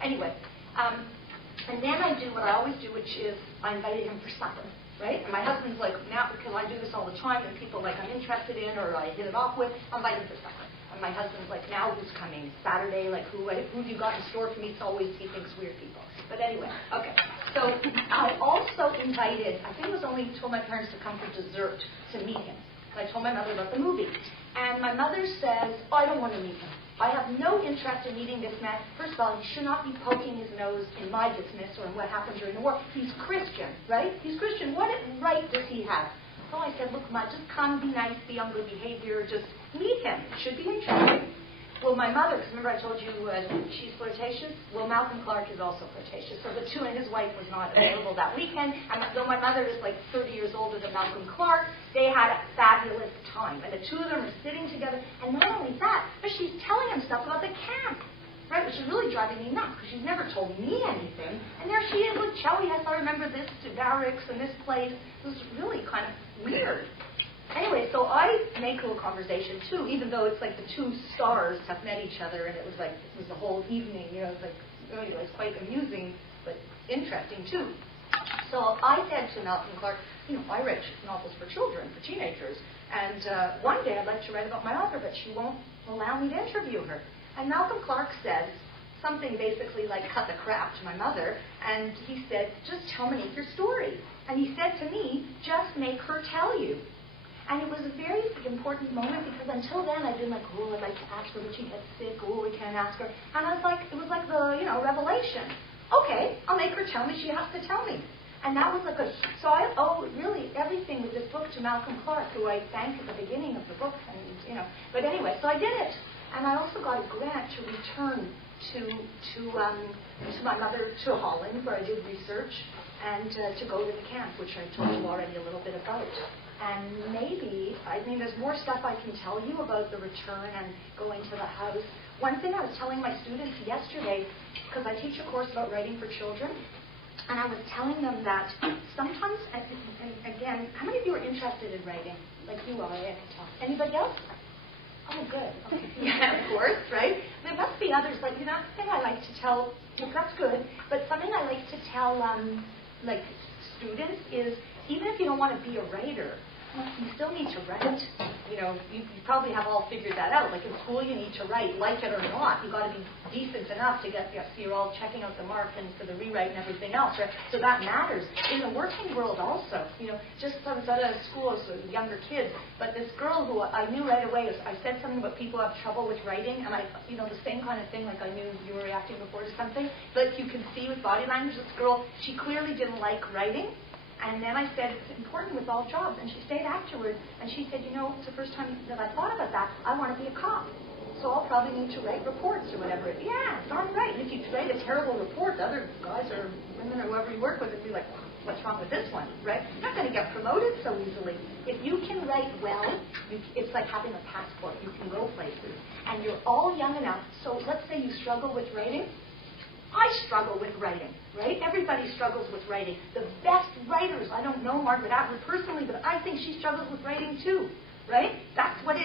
Anyway, and then I do what I always do, which is I invited him for supper. Right? And my husband's like, now, because I do this all the time, and people like I'm interested in or I hit it off with, I'm inviting for supper. And my husband's like, now who's coming? Saturday, like who have you got in store for me? It's always, he thinks weird people. But anyway, okay. So I also invited, I think it was only told my parents to come for dessert to meet him. And I told my mother about the movie. And my mother says, oh, I don't want to meet him. I have no interest in meeting this man. First of all, he should not be poking his nose in my business or in what happened during the war. He's Christian, right? He's Christian. What right does he have? So I said, look, Ma, just come, be nice, be on good behavior, just meet him. It should be interesting. Well, my mother, because remember I told you she's flirtatious? Well, Malcolm Clark is also flirtatious. So the two, and his wife was not available that weekend. And though my mother is like 30 years older than Malcolm Clark, they had a fabulous time. And the two of them are sitting together. And not only that, but she's telling him stuff about the camp, right? Which is really driving me nuts, because she's never told me anything. And there she is with Shelley. Yes, I remember this to barracks and this place. It was really kind of weird. Anyway, so I make a little conversation too, even though it's like the two stars have met each other, and it was the whole evening, you know, it was quite amusing, but interesting too. So I said to Malcolm Clark, you know, I write novels for children, for teenagers, and one day I'd like to write about my author, but she won't allow me to interview her. And Malcolm Clark says something basically like cut the crap to my mother, and he said, just tell me your story. And he said to me, just make her tell you. And it was a very important moment, because until then I'd been like, oh, I'd like to ask her, but she gets sick. Oh, we can't ask her. And I was like, it was like the, you know, revelation. Okay, I'll make her tell me. She has to tell me. And that was like so I owe really everything with this book to Malcolm Clark, who I thanked at the beginning of the book. And, you know, but anyway, so I did it. And I also got a grant to return to my mother, to Holland, where I did research, and to go to the camp, which I told you already a little bit about. And maybe, I mean, there's more stuff I can tell you about the return and going to the house. One thing I was telling my students yesterday, because I teach a course about writing for children, and I was telling them that sometimes, and again, how many of you are interested in writing? Like you are, I can talk. Anybody else? Oh, good. Okay. Yeah, of course, right? There must be others, like, you know, something I like to tell, well, that's good, but something I like to tell, like, students is, even if you don't want to be a writer, you still need to write. You know, you probably have all figured that out. Like in school, you need to write, like it or not. You've got to be decent enough to get, so you're all checking out the mark and for the rewrite and everything else, right? So that matters. In the working world also, you know, just I was at a school with younger kids, but this girl who I knew right away, I said something about people who have trouble with writing, and I, you know, the same kind of thing, like I knew you were reacting before to something, but you can see with body language, this girl, she clearly didn't like writing. And then I said, it's important with all jobs. And she stayed afterwards, and she said, you know, it's the first time that I thought about that. I want to be a cop. so I'll probably need to write reports or whatever. Yeah, it's all right. And if you write a terrible report, the other guys or women or whoever you work with would be like, what's wrong with this one, right? You're not going to get promoted so easily. If you can write well, it's like having a passport. You can go places. And you're all young enough, so let's say you struggle with writing. I struggle with writing, right? Everybody struggles with writing. The best writers, I don't know Margaret Atwood personally, but I think she struggles with writing too, right? That's what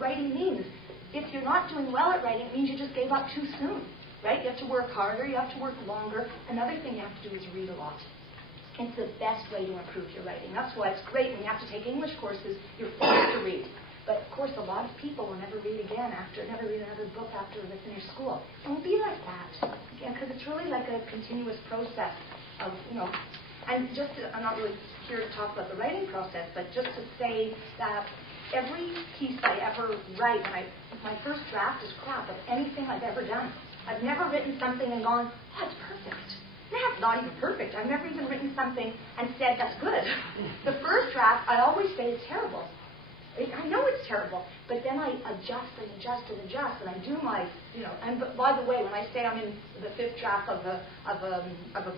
writing means. If you're not doing well at writing, it means you just gave up too soon, right? You have to work harder, you have to work longer. Another thing you have to do is read a lot. It's the best way to improve your writing. That's why it's great when you have to take English courses, you're forced to read. But of course, a lot of people will never read again never read another book after they finish school. Don't be like that, because it's really like a continuous process of, and I'm not really here to talk about the writing process, but just to say that every piece I ever write, my first draft is crap of anything I've ever done. I've never written something and gone, oh, it's perfect. Not even perfect. I've never even written something and said, that's good. The first draft, I always say it's terrible. I know it's terrible, but then I adjust and adjust and adjust, and I do my, and by the way, when I say I'm in the fifth draft of a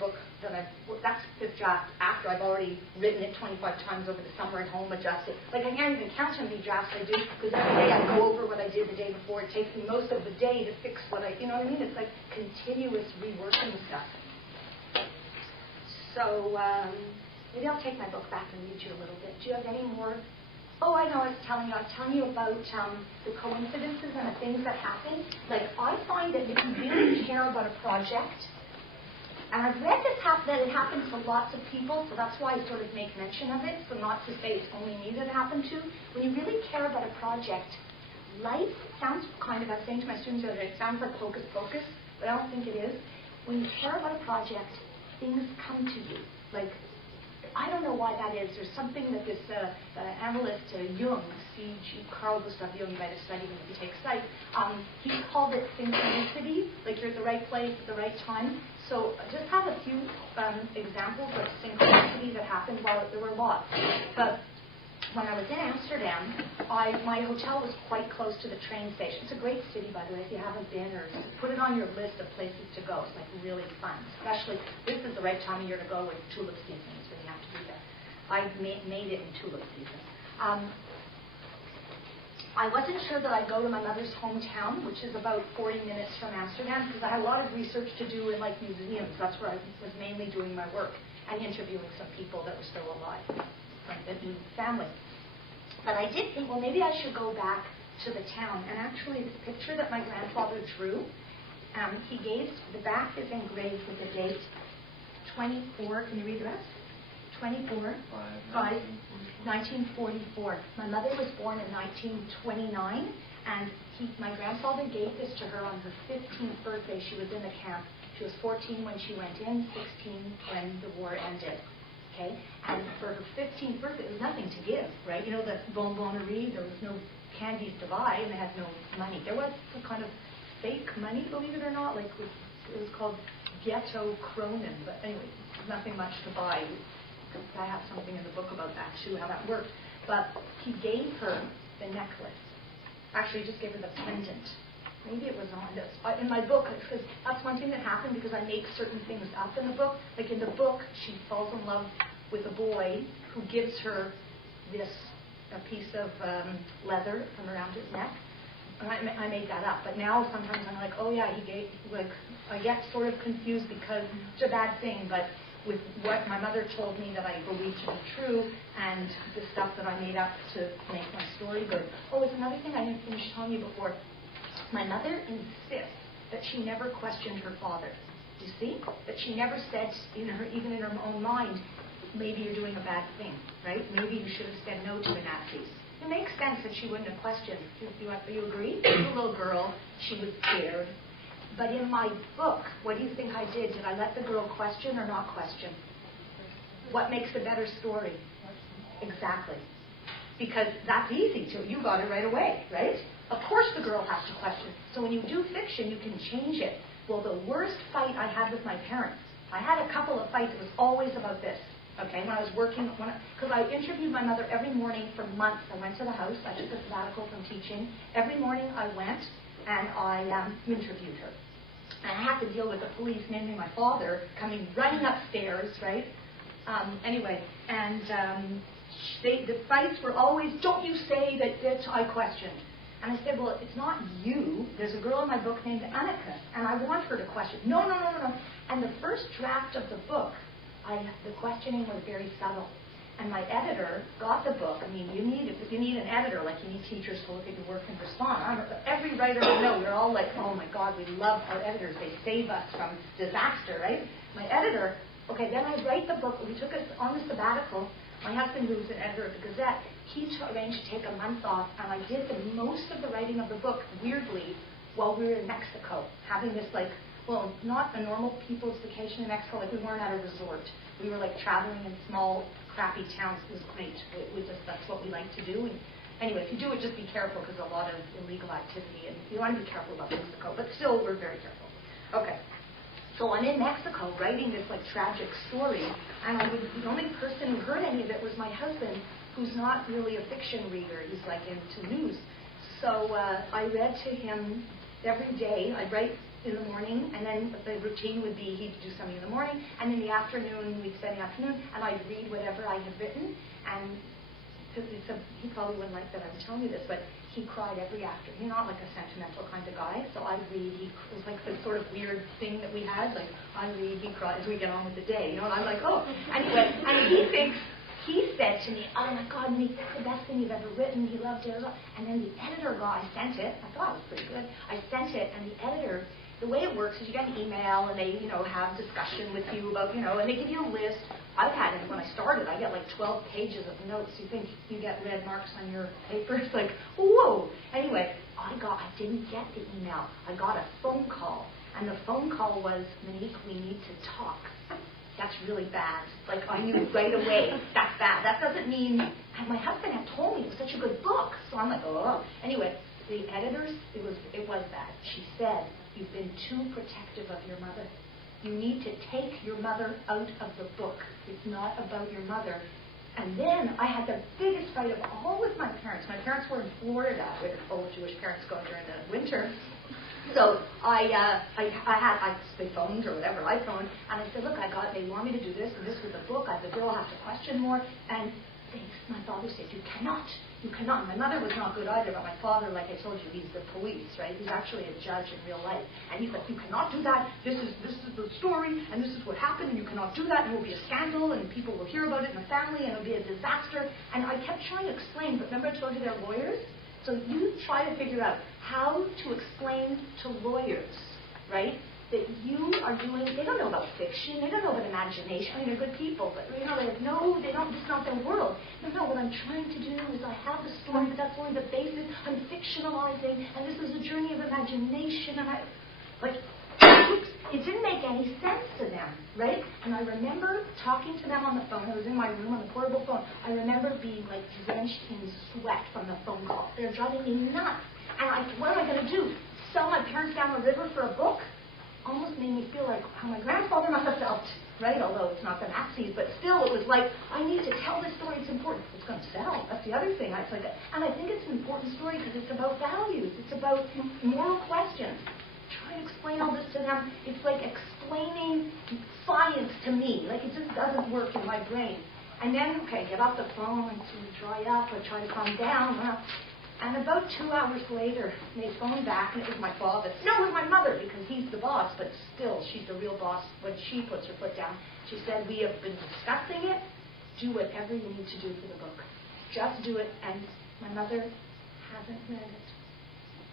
book that's the fifth draft after I've already written it 25 times over the summer at home, adjusted. Like I can't even count how many drafts I do, because every day I go over what I did the day before. It takes me most of the day to fix what you know what I mean? It's like continuous reworking stuff. So maybe I'll take my book back and read you a little bit. Do you have any more? Oh, I know, I was telling you about the coincidences and the things that happen. Like, I find that if you really care about a project, and I've read that it happens to lots of people, so that's why I sort of make mention of it, so not to say it's only me that it happened to. When you really care about a project, life sounds kind of, I was saying to my students the other day, it sounds like hocus pocus, but I don't think it is. When you care about a project, things come to you. Like, I don't know why that is. There's something that this analyst, Jung, Carl Gustav Jung, you might have studied him if you take psych, he called it synchronicity, like you're at the right place at the right time. So just have a few examples of synchronicity that happened while there were lots. But when I was in Amsterdam, my hotel was quite close to the train station. It's a great city, by the way, if you haven't been, or put it on your list of places to go. It's like really fun. Especially, this is the right time of year to go with tulip season, so you have to be there. I made it in tulip season. I wasn't sure that I'd go to my mother's hometown, which is about 40 minutes from Amsterdam, because I had a lot of research to do in like museums. That's where I was mainly doing my work, and interviewing some people that were still alive, like the family. But I did think, well, maybe I should go back to the town. And actually, this picture that my grandfather drew, he gave, the back is engraved with the date 24, can you read the rest? 24, 1944. My mother was born in 1929, and my grandfather gave this to her on her 15th birthday. She was in the camp. She was 14 when she went in, 16 when the war ended. Okay? And for her 15th birthday, there was nothing to give, right? You know, the bonbonnerie, there was no candies to buy, and they had no money. There was some kind of fake money, believe it or not, like it was called ghetto kronen, but anyway, nothing much to buy. I have something in the book about that too, how that worked. But he gave her the necklace. Actually, he just gave her the pendant. Maybe it was on this. In my book, because that's one thing that happened, because I make certain things up in the book. Like in the book, she falls in love with a boy who gives her a piece of leather from around his neck. I made that up. But now sometimes I'm like, oh yeah, he gave, like, I get sort of confused because it's a bad thing, but with what my mother told me that I believe to be true, and the stuff that I made up to make my story good. Oh, it's another thing I didn't finish telling you before. My mother insists that she never questioned her father. Do you see? That she never said, even in her own mind, maybe you're doing a bad thing, right? Maybe you should have said no to the Nazis. It makes sense that she wouldn't have questioned. Do you agree? She was a little girl. She was scared. But in my book, what do you think I did? Did I let the girl question or not question? What makes a better story? Exactly. Because that's easy to, you got it right away, right? Of course the girl has to question. So when you do fiction, you can change it. Well, the worst fight I had with my parents, I had a couple of fights. It was always about this. Okay, when I was working, because I interviewed my mother every morning for months. I went to the house. I took a sabbatical from teaching. Every morning I went. and I interviewed her. And I had to deal with the police, namely my father, coming running upstairs, right? Anyway, and the fights were always, don't you say that I questioned. And I said, well, it's not you. There's a girl in my book named Annika, and I want her to question. No. And the first draft of the book, the questioning was very subtle. And my editor got the book. I mean, if you need an editor, like you need teachers to look at your work and respond. Every writer I know, they're all like, oh my God, we love our editors. They save us from disaster, right? My editor, okay, then I write the book. We took us on a sabbatical. My husband, who was an editor of the Gazette, he arranged to take a month off, and I did most of the writing of the book, weirdly, while we were in Mexico, having this not a normal people's vacation in Mexico, like we weren't at a resort. We were like traveling in small, crappy towns. It was great. That's what we like to do. And anyway, if you do it, just be careful because a lot of illegal activity, and you want to be careful about Mexico, but still, we're very careful. Okay. So I'm in Mexico writing this tragic story, and the only person who heard any of it was my husband, who's not really a fiction reader. He's like into news. So I read to him every day. I'd write in the morning, and then the routine would be he'd do something in the morning, and in the afternoon we'd spend the afternoon, and I'd read whatever I had written. And he probably wouldn't like that I'm telling you this, but he cried every afternoon. He's not like a sentimental kind of guy, so I'd read. It was like the sort of weird thing that we had, like I read, he cries, we get on with the day, and I'm like, oh. Anyway, and he said to me, oh my God, Monique, that's the best thing you've ever written. He loved it. And then the editor guy sent it. I thought it was pretty good. I sent it, and the editor, the way it works is you get an email, and they, have discussion with you about, and they give you a list. I've had it when I started. I get like 12 pages of notes. You think you get red marks on your paper? It's like, whoa. Anyway, I didn't get the email. I got a phone call, and the phone call was, Monique, we need to talk. That's really bad. Like, I knew right away, that's bad. That doesn't mean, and my husband had told me it was such a good book. So I'm like, oh. Anyway, the editors, it was bad. She said, you've been too protective of your mother. You need to take your mother out of the book. It's not about your mother. And then I had the biggest fight of all with my parents. My parents were in Florida, where all Jewish parents go during the winter. So they phoned or whatever, I phoned, and I said, look, they want me to do this and this with the book. The girl has to question more. And my father said, you cannot. My mother was not good either, but my father, like I told you, he's the police, right? He's actually a judge in real life. And he's like, you cannot do that. This is the story, and this is what happened, and you cannot do that, and it will be a scandal, and people will hear about it in the family, and it will be a disaster. And I kept trying to explain, but remember I told you they're lawyers? So you try to figure out how to explain to lawyers, right, that you are doing, they don't know about fiction, they don't know about imagination. I mean, they're good people, but they don't, this is not their world. No, what I'm trying to do is I have the story, but that's only the basis. I'm fictionalizing, and this is a journey of imagination, and it didn't make any sense to them, right? And I remember talking to them on the phone. I was in my room on the portable phone. I remember being like drenched in sweat from the phone call. They're driving me nuts. And what am I going to do? Sell my parents down the river for a book? Almost made me feel like how my grandfather must have felt, right? Although it's not the Nazis, but still it was like, I need to tell this story. It's important. It's going to sell. That's the other thing. And I think it's an important story because it's about values. It's about moral questions. Try to explain all this to them. It's like explaining science to me. Like it just doesn't work in my brain. And then, get off the phone and dry up or try to calm down. And about 2 hours later, they phoned back, and it was my father. No, it was my mother, because he's the boss, but still, she's the real boss when she puts her foot down. She said, we have been discussing it. Do whatever you need to do for the book. Just do it. And my mother hasn't read it.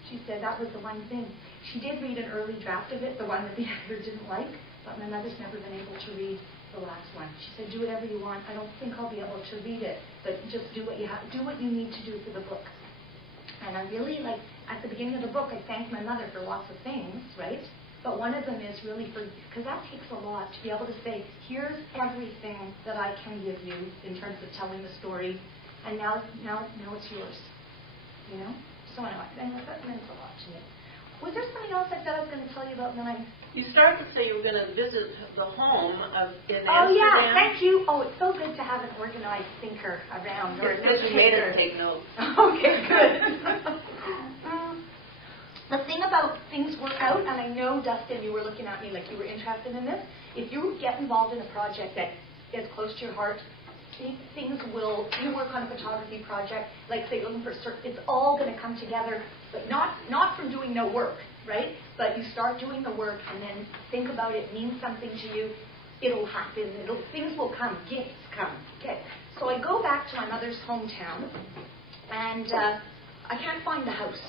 She said that was the one thing. She did read an early draft of it, the one that the editor didn't like, but my mother's never been able to read the last one. She said, do whatever you want. I don't think I'll be able to read it, but just do what you have. Do what you need to do for the book. And I really, at the beginning of the book, I thanked my mother for lots of things, right? But one of them is really because that takes a lot to be able to say, here's everything that I can give you in terms of telling the story, and now it's yours, So anyway, that meant a lot to me. Was there something else I said I was going to tell you about, and then You started to say you were going to visit the home in Amsterdam. Oh, yeah, thank you. Oh, it's so good to have an organized thinker around. Because you made us take notes. Okay, good. The thing about things work out, and I know, Dustin, you were looking at me like you were interested in this. If you get involved in a project that is close to your heart, things will, you work on a photography project, like say looking for it's all going to come together, but not from doing no work, right? But you start doing the work and then think about it, means something to you, it'll happen, things will come, gifts come, okay? So I go back to my mother's hometown, and I can't find the house,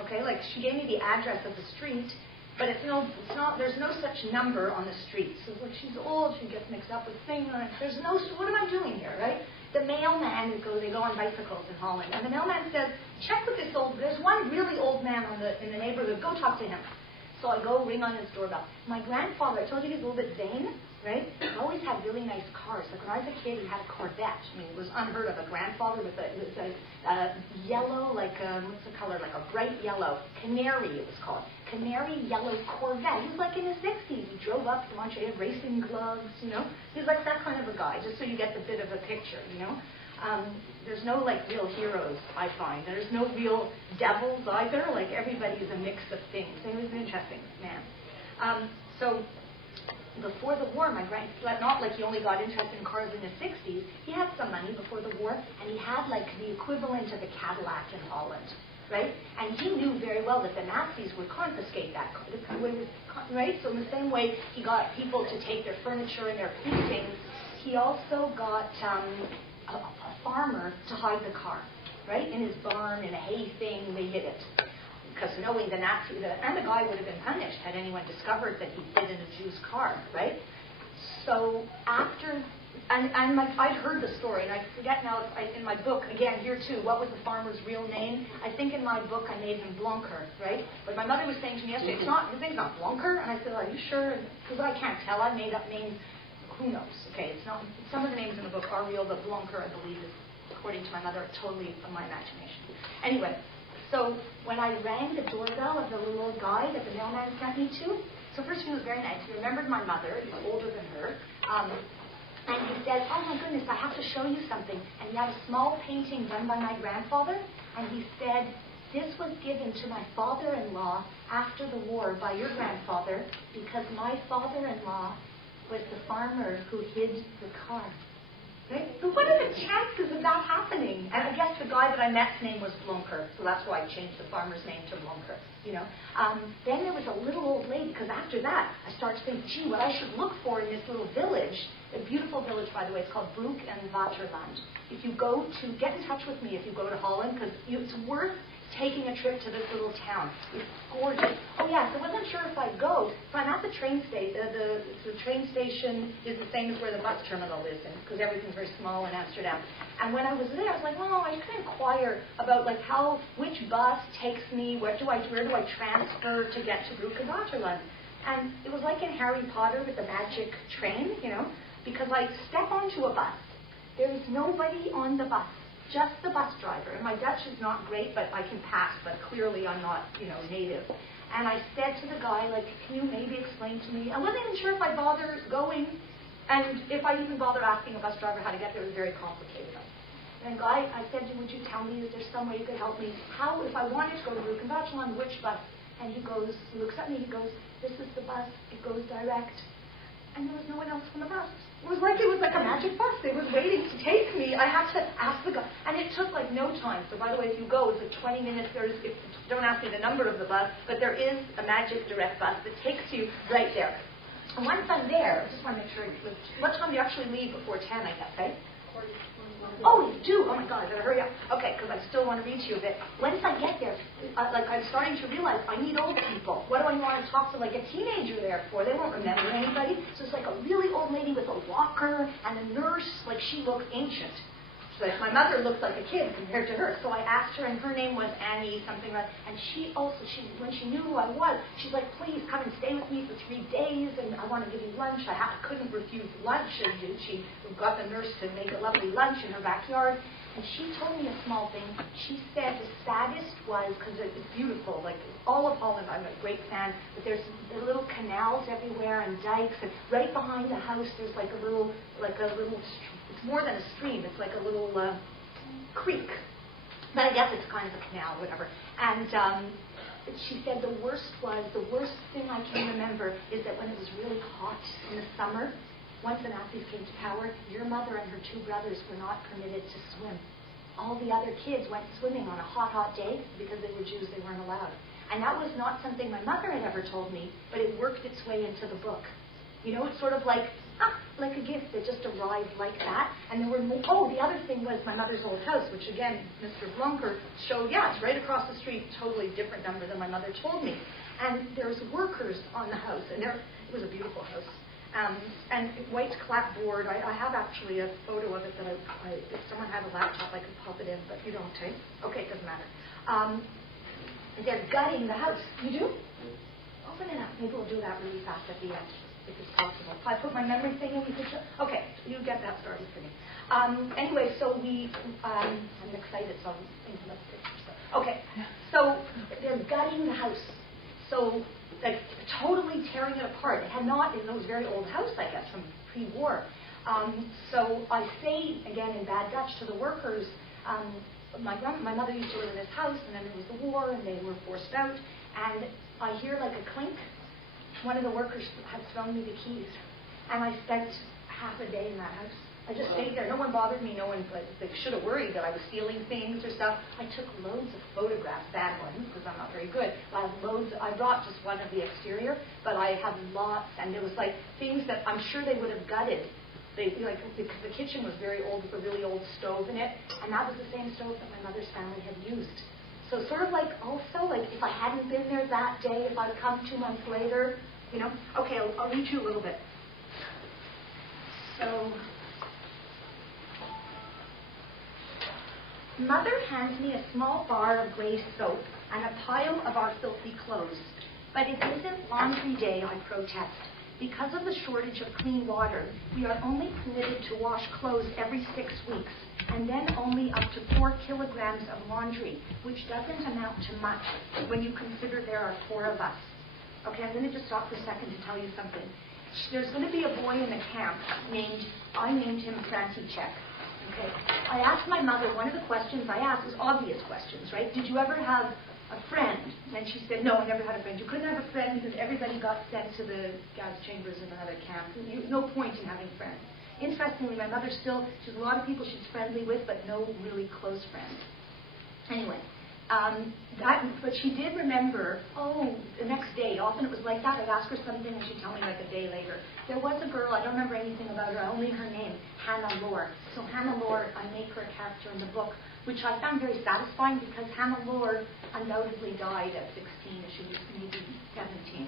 okay? Like she gave me the address of the street, but there's no such number on the street. So like she's old, she gets mixed up with things. What am I doing here, right? The mailman, they go on bicycles in Holland, and the mailman says, check with there's one really old man in the neighborhood, go talk to him. So I go ring on his doorbell. My grandfather, I told you he's a little bit vain, right? He always had really nice cars. Like when I was a kid, he had a Corvette. I mean, it was unheard of. A grandfather with a yellow, like what's the color? Like a bright yellow, canary it was called. Canary yellow Corvette. He was like in his 60s. He drove up to Montreal, racing gloves, you know. He's like that kind of a guy, just so you get the bit of a picture, you know. There's no like real heroes, I find. There's no real devils either. Like everybody's a mix of things. He was an interesting man. So before the war, my grandfather, not like he only got interested in cars in the 60s, he had some money before the war, and he had like the equivalent of a Cadillac in Holland, right? And he knew very well that the Nazis would confiscate that, right? So in the same way he got people to take their furniture and their paintings, he also got a farmer to hide the car, right? In his barn, in a hay thing, they hid it. Because knowing the Nazi, and the guy would have been punished had anyone discovered that he hid in a Jew's car, right? So after, I'd heard the story, and I forget now, in my book, again, here too, what was the farmer's real name? I think in my book I made him Blanquer, right? But my mother was saying to me yesterday, his name's not Blanquer, and I said, are you sure? Because I can't tell, I made up names, who knows? Okay, it's not, some of the names in the book are real, but Blanquer, I believe, is, according to my mother, totally of my imagination. Anyway, so when I rang the doorbell of the little old guy that the mailman sent me to, so first he was very nice. He remembered my mother. He was older than her. And he said, oh my goodness, I have to show you something. And he had a small painting done by my grandfather. And he said, this was given to my father-in-law after the war by your grandfather because my father-in-law was the farmer who hid the car. Right? So what are the chances of that happening? And I guess the guy that I met's name was Blunker, so that's why I changed the farmer's name to Blunker. You know. Then there was a little old lady, because after that I started to think, gee, what I should look for in this little village, a beautiful village, by the way, it's called Broek en Waterland. If you go to, get in touch with me if you go to Holland, because it's worth taking a trip to this little town. It's gorgeous. Oh yes, I wasn't sure if I'd go. So I'm at the train station. The train station is the same as where the bus terminal is, because everything's very small in Amsterdam. And when I was there, I was like, well, I could inquire about like which bus takes me, where do I transfer to get to Broek en Waterland? And it was like in Harry Potter with the magic train, you know, because I step onto a bus. There is nobody on the bus. Just the bus driver. And my Dutch is not great, but I can pass, but clearly I'm not, native. And I said to the guy, like, can you maybe explain to me? I wasn't even sure if I'd bother going, and if I even bother asking a bus driver how to get there, it was very complicated. And guy, I said, would you tell me, is there some way you could help me? How, if I wanted to go to Broek en Waterland, which bus? And he looks at me, he goes, this is the bus, it goes direct. And there was no one else on the bus. It was like a magic bus. It was waiting to take me. I had to ask the guy. And it took like no time. So by the way, if you go, it's like 20 minutes. Don't ask me the number of the bus, but there is a magic direct bus that takes you right there. And once I'm there, I just want to make sure, what time do you actually leave? Before 10, I guess, right? Oh, you do? Oh my God, I better hurry up. Okay, because I still want to read to you a bit. Once I get there, I'm starting to realize I need old people. What do I want to talk to like a teenager there for? They won't remember anybody. So it's like a really old lady with a walker and a nurse. Like she looked ancient. So my mother looked like a kid compared to her. So I asked her, and her name was Annie something like. And she when she knew who I was, she's like, please come and stay with me for 3 days, and I want to give you lunch. I couldn't refuse lunch, and she got the nurse to make a lovely lunch in her backyard. And she told me a small thing. She said the saddest was, because it's beautiful, like all of Holland, I'm a great fan, but there's little canals everywhere and dikes, and right behind the house there's like a little, it's more than a stream, it's like a little creek. But I guess it's kind of a canal, whatever. And she said the worst thing I can remember is that when it was really hot in the summer, once the Nazis came to power, your mother and her 2 brothers were not permitted to swim. All the other kids went swimming on a hot, hot day because they were Jews, they weren't allowed. And that was not something my mother had ever told me, but it worked its way into the book. You know, it's sort of like a gift that just arrived like that. And there were the other thing was my mother's old house, which again, Mr. Blunker showed, it's right across the street, totally different number than my mother told me. And there's workers on the house, and it was a beautiful house. And white clapboard, I have actually a photo of it that if someone had a laptop, I could pop it in, but you don't, eh? Okay, it doesn't matter. They're gutting the house. You do? Open it up. Maybe we'll do that really fast at the end, if it's possible. If I put my memory thing in, you could show. Okay, you get that started for me. Anyway, so I'm excited, so I'm thinking of pictures. Okay, so they're gutting the house. So, like, totally tearing it apart. It was a very old house, I guess, from pre-war. So I say, again, in bad Dutch to the workers, my mother used to live in this house, and then there was the war, and they were forced out. And I hear like a clink. One of the workers had thrown me the keys, and I spent half a day in that house. I just stayed there. No one bothered me. No one they should have worried that I was stealing things or stuff. I took loads of photographs, bad ones, because I'm not very good. I have loads. I brought just one of the exterior, but I have lots, and there was like things that I'm sure they would have gutted. Because the kitchen was very old with a really old stove in it, and that was the same stove that my mother's family had used. So sort of like also like if I hadn't been there that day, if I'd come 2 months later, you know. Okay, I'll read you a little bit. So. Mother hands me a small bar of gray soap and a pile of our filthy clothes. But it isn't laundry day, I protest. Because of the shortage of clean water, we are only permitted to wash clothes every 6 weeks, and then only up to 4 kilograms of laundry, which doesn't amount to much when you consider there are 4 of us. Okay, I'm going to just stop for a second to tell you something. There's going to be a boy in the camp I named him František. Okay. I asked my mother, one of the questions I asked was obvious questions, right? Did you ever have a friend? And she said, no, I never had a friend. You couldn't have a friend because everybody got sent to the gas chambers in another camp. No point in having friends. Interestingly, my mother she has a lot of people she's friendly with, but no really close friends. Anyway, but she did remember, the next day, often it was like that, I'd ask her something and she'd tell me like a day later. There was a girl, I don't remember anything about her, only her name, Hannah Lore. So Hannah Lore, I make her a character in the book, which I found very satisfying because Hannah Lore undoubtedly died at 16, she was maybe 17.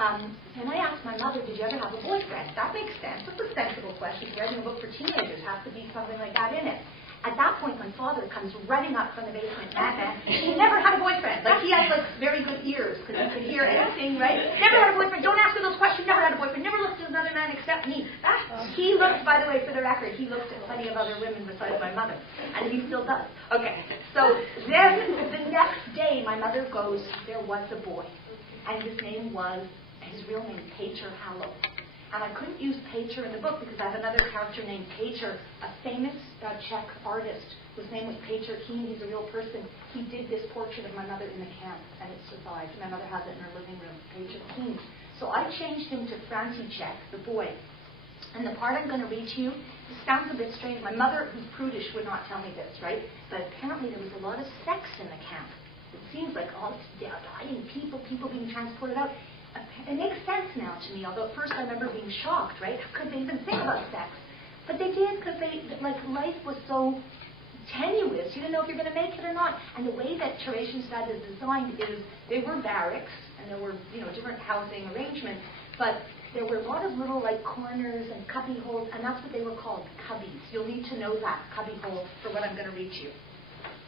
And I asked my mother, did you ever have a boyfriend? That makes sense. That's a sensible question. If you're writing a book for teenagers, has to be something like that in it. At that point, my father comes running up from the basement, madman. He never had a boyfriend. Like, he has, very good ears, because he could hear anything, right? Never had a boyfriend. Don't ask her those questions. Never had a boyfriend. Never looked at another man except me. He looked, by the way, for the record, he looked at plenty of other women besides my mother. And he still does. Okay. So then, the next day, my mother goes, there was a boy. And his real name, Peter Hallow. And I couldn't use Peter in the book because I have another character named Peter, a famous Czech artist whose name was Peter Keen. He's a real person. He did this portrait of my mother in the camp, and it survived. My mother has it in her living room, Peter Keen. So I changed him to František, the boy. And the part I'm going to read to you, it sounds a bit strange. My mother, who's prudish, would not tell me this, right? But apparently there was a lot of sex in the camp. It seems like all dying people being transported out. It makes sense now to me, although at first I remember being shocked, right? How could they even think about sex? But they did because life was so tenuous. You didn't know if you're going to make it or not. And the way that Theresienstadt is designed is they were barracks, and there were, different housing arrangements, but there were a lot of little, corners and cubby holes, and that's what they were called, cubbies. You'll need to know that, cubby hole, for what I'm going to read you.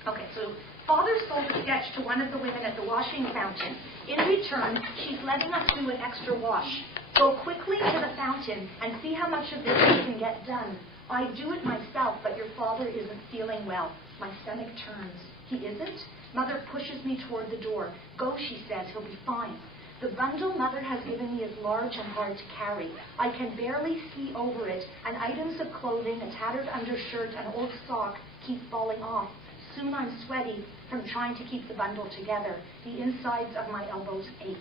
Okay, so Father sold a sketch to one of the women at the washing fountain. In return, she's letting us do an extra wash. Go quickly to the fountain and see how much of this you can get done. I do it myself, but your father isn't feeling well. My stomach turns. He isn't? Mother pushes me toward the door. Go, she says, he'll be fine. The bundle Mother has given me is large and hard to carry. I can barely see over it, and items of clothing, a tattered undershirt, an old sock keep falling off. Soon I'm sweaty from trying to keep the bundle together. The insides of my elbows ache.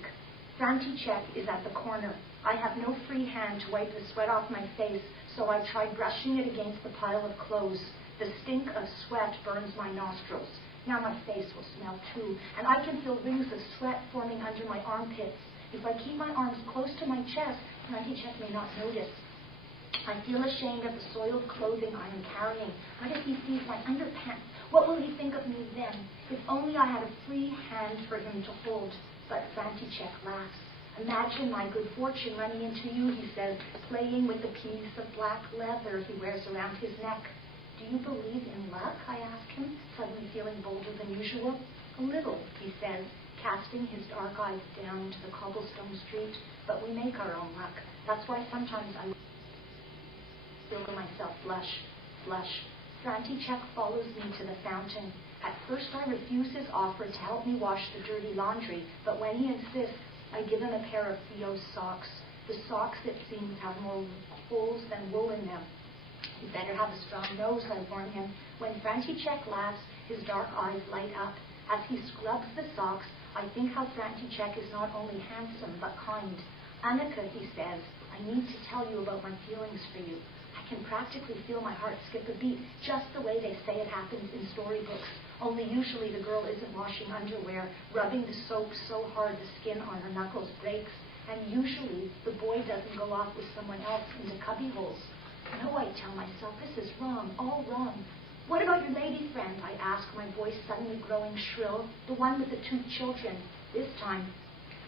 František is at the corner. I have no free hand to wipe the sweat off my face, so I try brushing it against the pile of clothes. The stink of sweat burns my nostrils. Now my face will smell too, and I can feel rings of sweat forming under my armpits. If I keep my arms close to my chest, František may not notice. I feel ashamed of the soiled clothing I am carrying. What if he sees my underpants? What will he think of me then? If only I had a free hand for him to hold. But František laughs. Imagine my good fortune running into you, he says, playing with the piece of black leather he wears around his neck. Do you believe in luck? I ask him, suddenly feeling bolder than usual. A little, he says, casting his dark eyes down into the cobblestone street. But we make our own luck. That's why sometimes I feel myself blush. František follows me to the fountain. At first I refuse his offer to help me wash the dirty laundry, but when he insists, I give him a pair of Theo's socks. The socks, it seems, have more holes than wool in them. You better have a strong nose, I warn him. When František laughs, his dark eyes light up. As he scrubs the socks, I think how František is not only handsome, but kind. Annika, he says, I need to tell you about my feelings for you. I can practically feel my heart skip a beat, just the way they say it happens in storybooks. Only usually the girl isn't washing underwear, rubbing the soap so hard the skin on her knuckles breaks. And usually the boy doesn't go off with someone else in the cubbyholes. No, I tell myself, this is wrong, all wrong. What about your lady friend? I ask, my voice suddenly growing shrill. The one with the 2 children. This time,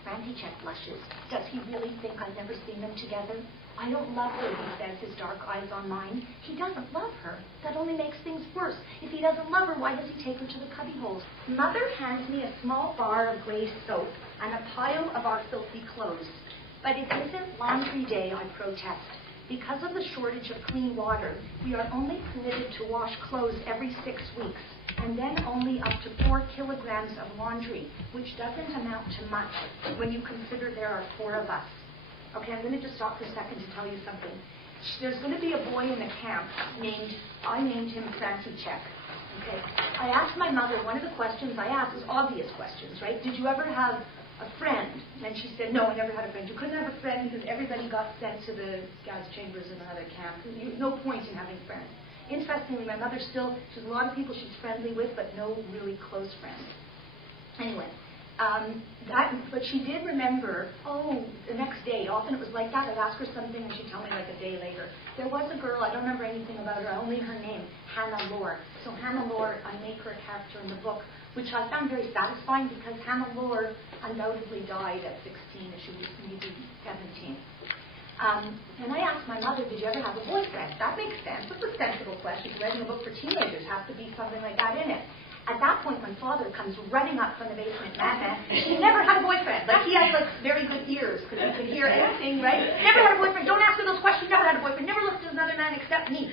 František blushes. Does he really think I've never seen them together? I don't love her, he says, his dark eyes on mine. He doesn't love her. That only makes things worse. If he doesn't love her, why does he take her to the cubbyholes? Mother hands me a small bar of gray soap and a pile of our filthy clothes. But it isn't laundry day, I protest. Because of the shortage of clean water, we are only permitted to wash clothes every 6 weeks, and then only up to 4 kilograms of laundry, which doesn't amount to much when you consider there are 4 of us. Okay, I'm going to just stop for a second to tell you something. There's going to be a boy in the camp I named him František. Okay, I asked my mother, one of the questions I asked was obvious questions, right? Did you ever have a friend? And she said, no, I never had a friend. You couldn't have a friend because everybody got sent to the gas chambers in another camp. No point in having friends. Interestingly, my mother she has a lot of people she's friendly with, but no really close friends. Anyway, but she did remember, the next day, often it was like that, I'd ask her something and she'd tell me like a day later. There was a girl, I don't remember anything about her, only her name, Hannah Lore. So Hannah Lore, I make her a character in the book, which I found very satisfying because Hannah Lore undoubtedly died at 16, and she was maybe 17. And I asked my mother, did you ever have a boyfriend? That makes sense. That's a sensible question. Writing a book for teenagers has to be something like that in it. At that point, my father comes running up from the basement, madman. He never had a boyfriend. Like, he had, very good ears, because he could hear anything, right? Never had a boyfriend. Don't ask me those questions. Never had a boyfriend. Never looked at another man except me.